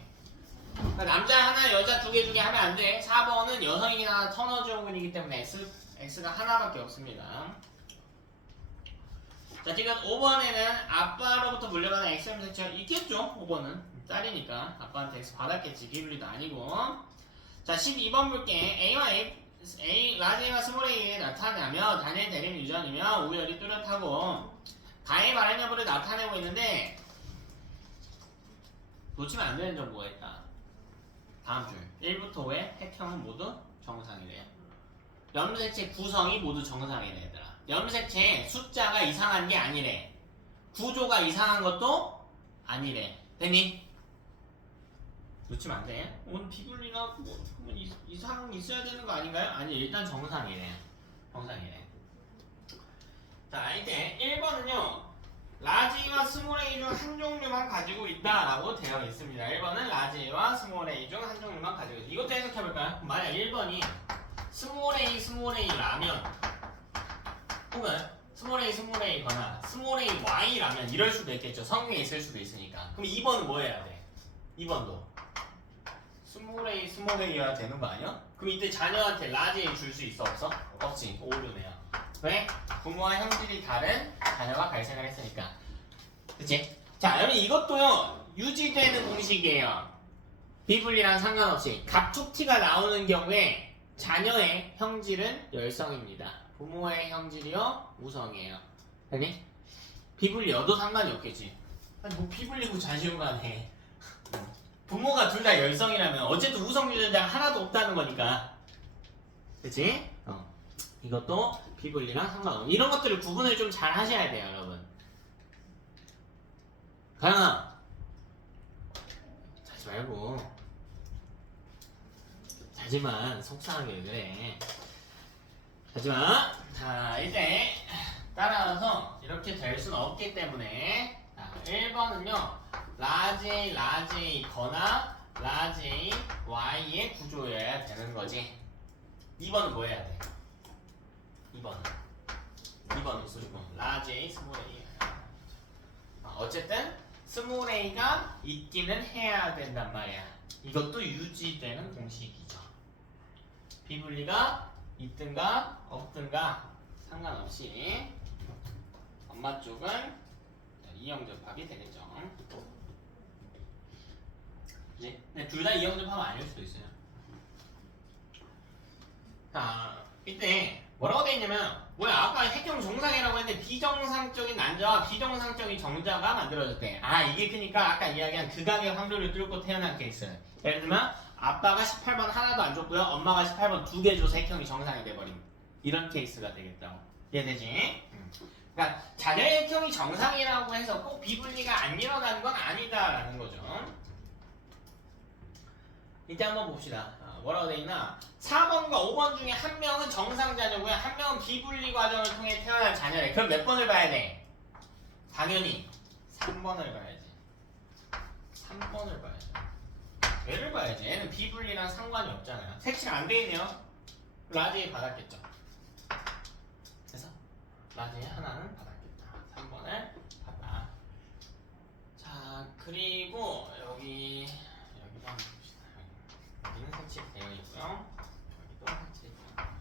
그러니까 남자 하나, 여자 2개 중에 하면 안 돼. 4번은 여성이나 터너지오근이기 때문에 X가 하나밖에 없습니다. 자, 지금 5번에는 아빠로부터 물려받은 X염색체가 있겠죠. 5번은 딸이니까 아빠한테 X 받았겠지. 비분리도 아니고. 자, 12번 볼게. 라지 A와 스몰 A에 나타나며 단일 대립 유전이며 우열이 뚜렷하고 가해 발행 여부를 나타내고 있는데 놓치면 안 되는 정보가 있다. 다음 줄 1부터 5의 핵형은 모두 정상이래요. 염색체 구성이 모두 정상이래 얘들아. 염색체 숫자가 이상한 게 아니래. 구조가 이상한 것도 아니래. 됐니? 놓치면 안 돼. 오늘 비분리나 뭐 이상 있어야 되는 거 아닌가요? 아니 일단 정상이래. 정상이래. 자 이때 1번은요 라지와 스몰 A 중 한 종류만 가지고 있다라고 되어 있습니다. 1번은 라지와 스몰 A 중 한 종류만 가지고 있어. 이것도 해석해볼까요? 만약 1번이 스몰 a라면 혹은 스몰 a거나 스몰 ay라면 이럴 수도 있겠죠. 성능에 있을 수도 있으니까. 그럼 2번은 뭐 해야 돼? 2번도 스몰 a여야 되는 거 아니야? 그럼 이때 자녀한테 라지 a 줄 수 있어 없어? 없지. 오류네요. 왜? 부모와 형질이 다른 자녀가 발생을 했으니까. 그치? 자, 여러분 이것도요 유지되는 공식이에요. 비분리랑 상관없이 각축 t가 나오는 경우에 자녀의 형질은 열성입니다. 부모의 형질이요 우성이에요. 아니? 비분리여도 상관이 없겠지. 아니 뭐 비분리고 자지우간해. 부모가 둘 다 열성이라면 어쨌든 우성 유전자가 하나도 없다는 거니까. 그치? 이것도 비분리랑 상관없이 이런 것들을 구분을 좀 잘 하셔야 돼요 여러분. 가영아 자지 말고 자지만 속상하게 왜 그래. 자지마. 자 이제 따라서 이렇게 될 수는 없기 때문에 자, 1번은요 라지 A거나 라지 A Y의 구조여야 되는 거지. 2번은 뭐 해야 돼? 2번은 쓰고 라지 A 스몰 A. 어쨌든 스몰 a가 있기는 해야 된단 말이야. 이것도 유지되는 공식이죠. 비분리가 있든가 없든가 상관없이 엄마 쪽은 이형접합이 되겠죠. 네, 둘 다 이형접합 아닐 수도 있어요. 자, 이때 뭐라고 돼 있냐면 뭐야 아까 핵형 정상이라고 했는데 비정상적인 난자와 비정상적인 정자가 만들어졌대. 아 이게 그러니까 아까 이야기한 극악의 확률을 뚫고 태어난 케이스. 예를 들면 아빠가 18번 하나도 안 줬고요 엄마가 18번 2개 줘서 핵형이 정상이 돼버림. 이런 케이스가 되겠다고. 이해되지? 그러니까 자녀의 핵형이 정상이라고 해서 꼭 비분리가 안 일어나는 건 아니다라는 거죠. 이때 한번 봅시다. 뭐라고 돼 있나? 4번과 5번 중에 한 명은 정상 자녀고요. 한 명은 비분리 과정을 통해 태어난 자녀래. 그럼 몇 번을 봐야 돼? 당연히 3번을 봐야지. 3번을 봐야지. 얘를 봐야지. 얘는 비분리랑 상관이 없잖아요. 색칠 안 돼 있네요. 라지에 받았겠죠. 그래서 라지에 하나는 받았겠다. 3번을 받아. 자, 그리고 여기도 한번 봅시다. 여기는 색칠되어 있고요. 여기도 색칠되어 있고요.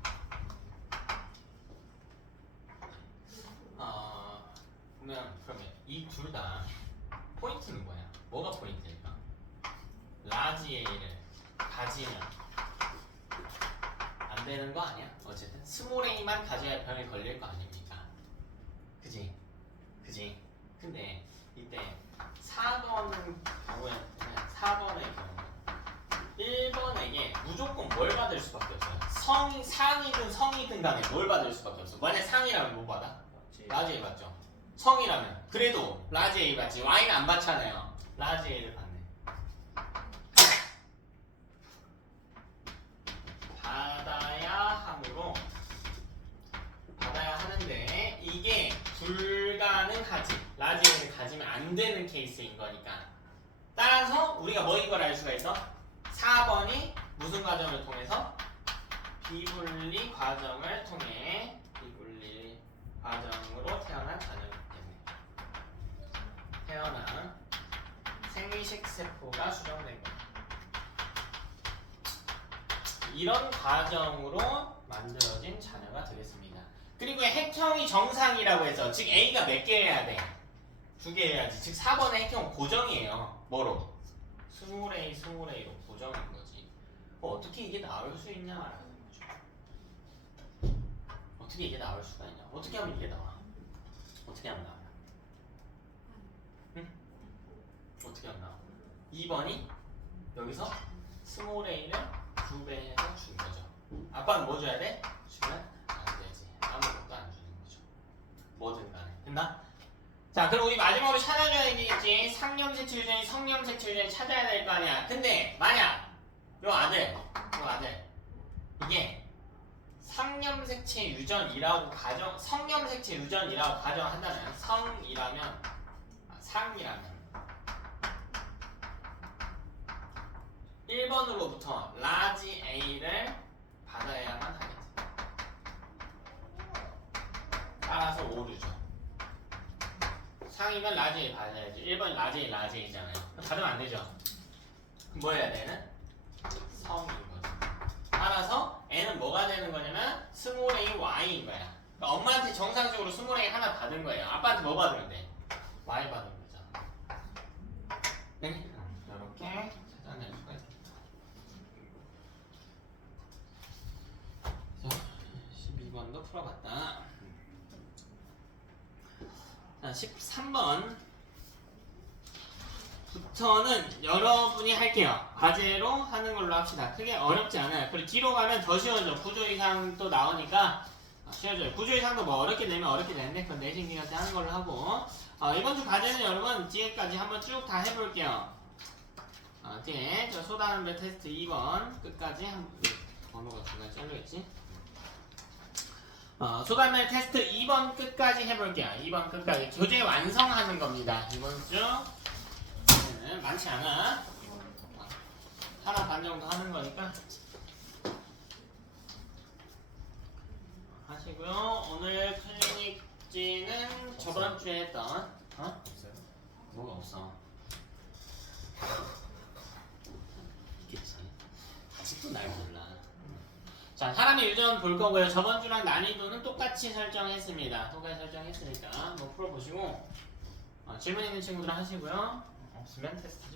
보면 그러면 이 둘 다 포인트는 뭐야? 뭐가 포인트일까? 라지 A를 가지면 안 되는 거 아니야? 어쨌든 스몰 A만 가져야 병에 걸릴 거 아닙니까? 그지? 근데 이때 4번의 경우 1번에게 무조건 뭘 받을 수밖에 없어요. 상이든 성이든 간에 뭘 받을 수밖에 없어. 만약 상이라면 뭐 받아? 라지 A 받죠. 성이라면 그래도 라지 A 받지. Y는 안 받잖아요. 라지 A를 받네. 받아야 하는데 이게 불가능하지. 라지 A를 가지면 안 되는 케이스인 거니까. 따라서 우리가 뭐인 걸 알 수가 있어? 4번이 무슨 과정을 통해서? 비분리 과정을 통해 비분리 과정으로 태어난 자녀이기 때문에 태어난 생리식 세포가 수정된 거야. 이런 과정으로 만들어진 자녀가 되겠습니다. 그리고 핵형이 정상이라고 해서 즉 A가 몇 개 해야 돼? 2개 해야지. 즉 4번의 핵형 고정이에요. 뭐로? 스몰 A로 고정인 거지. 어떻게 이게 나올 수 있냐라는 거죠. 어떻게 이게 나올 수가 있냐? 어떻게 하면 이게 나와? 어떻게 하면 나와? 응? 어떻게 하면 나와? 2번이 여기서 스몰 A를 2배 해서 준 거죠. 아빠는 뭐 줘야 돼? 주면 안 되지. 아무것도 안 주는 거죠. 뭐든 간에. 됐나? 자, 그럼 우리 마지막으로 찾아줘야 되겠지. 상염색칠 유전이 성염색칠 유전이 찾아야 될 거 아니야. 근데 만약 요 아들 이게 상염색체 유전이라고 성염색체 유전이라고 가정한다면 상이라면 1번으로부터 라지 A를 받아야만 하겠지. 따라서 오류죠. 상이면 라지 A 받아야지. 1번 라지 A, 라지 A잖아요. 받으면 안 되죠. 그럼 뭐 해야 되는? 성인 거죠. 따라서 N은 뭐가 되는 거냐면 스몰 a y인 거야. 그러니까 엄마한테 정상적으로 스몰 a 하나 받은 거예요. 아빠한테 뭐 받으면 돼? y 받은 거죠. 네? 이렇게 찾아낼 수가 있겠다. 12번도 풀어봤다. 자, 13번 부터는 여러분이 할게요. 과제로 하는 걸로 합시다. 크게 어렵지 않아요. 그리고 뒤로 가면 더 쉬워져. 구조 이상 또 나오니까 쉬워져요. 구조 이상도 뭐 어렵게 내면 어렵게 되는데 그건 내신 기간 때 하는 걸로 하고 이번 주 과제는 여러분 뒤에까지 한번 쭉 다 해볼게요. 뒤에 저 소단배 테스트 2번 끝까지 번호가 중간에 잘려있지? 소단배 테스트 2번 끝까지 해볼게요. 2번 끝까지 교재 완성하는 겁니다. 이번 주 많지 않아. 하나 반 정도 하는 거니까 하시고요. 오늘 클리닉지는 저번 주에 했던 없어요? 뭐가 없어. 있겠지. 아직도 날 몰라. 자, 사람의 유전 볼 거고요. 저번 주랑 난이도는 똑같이 설정했습니다. 똑같이 설정했으니까 한번 풀어보시고 질문 있는 친구들 하시고요. 없으면 테스트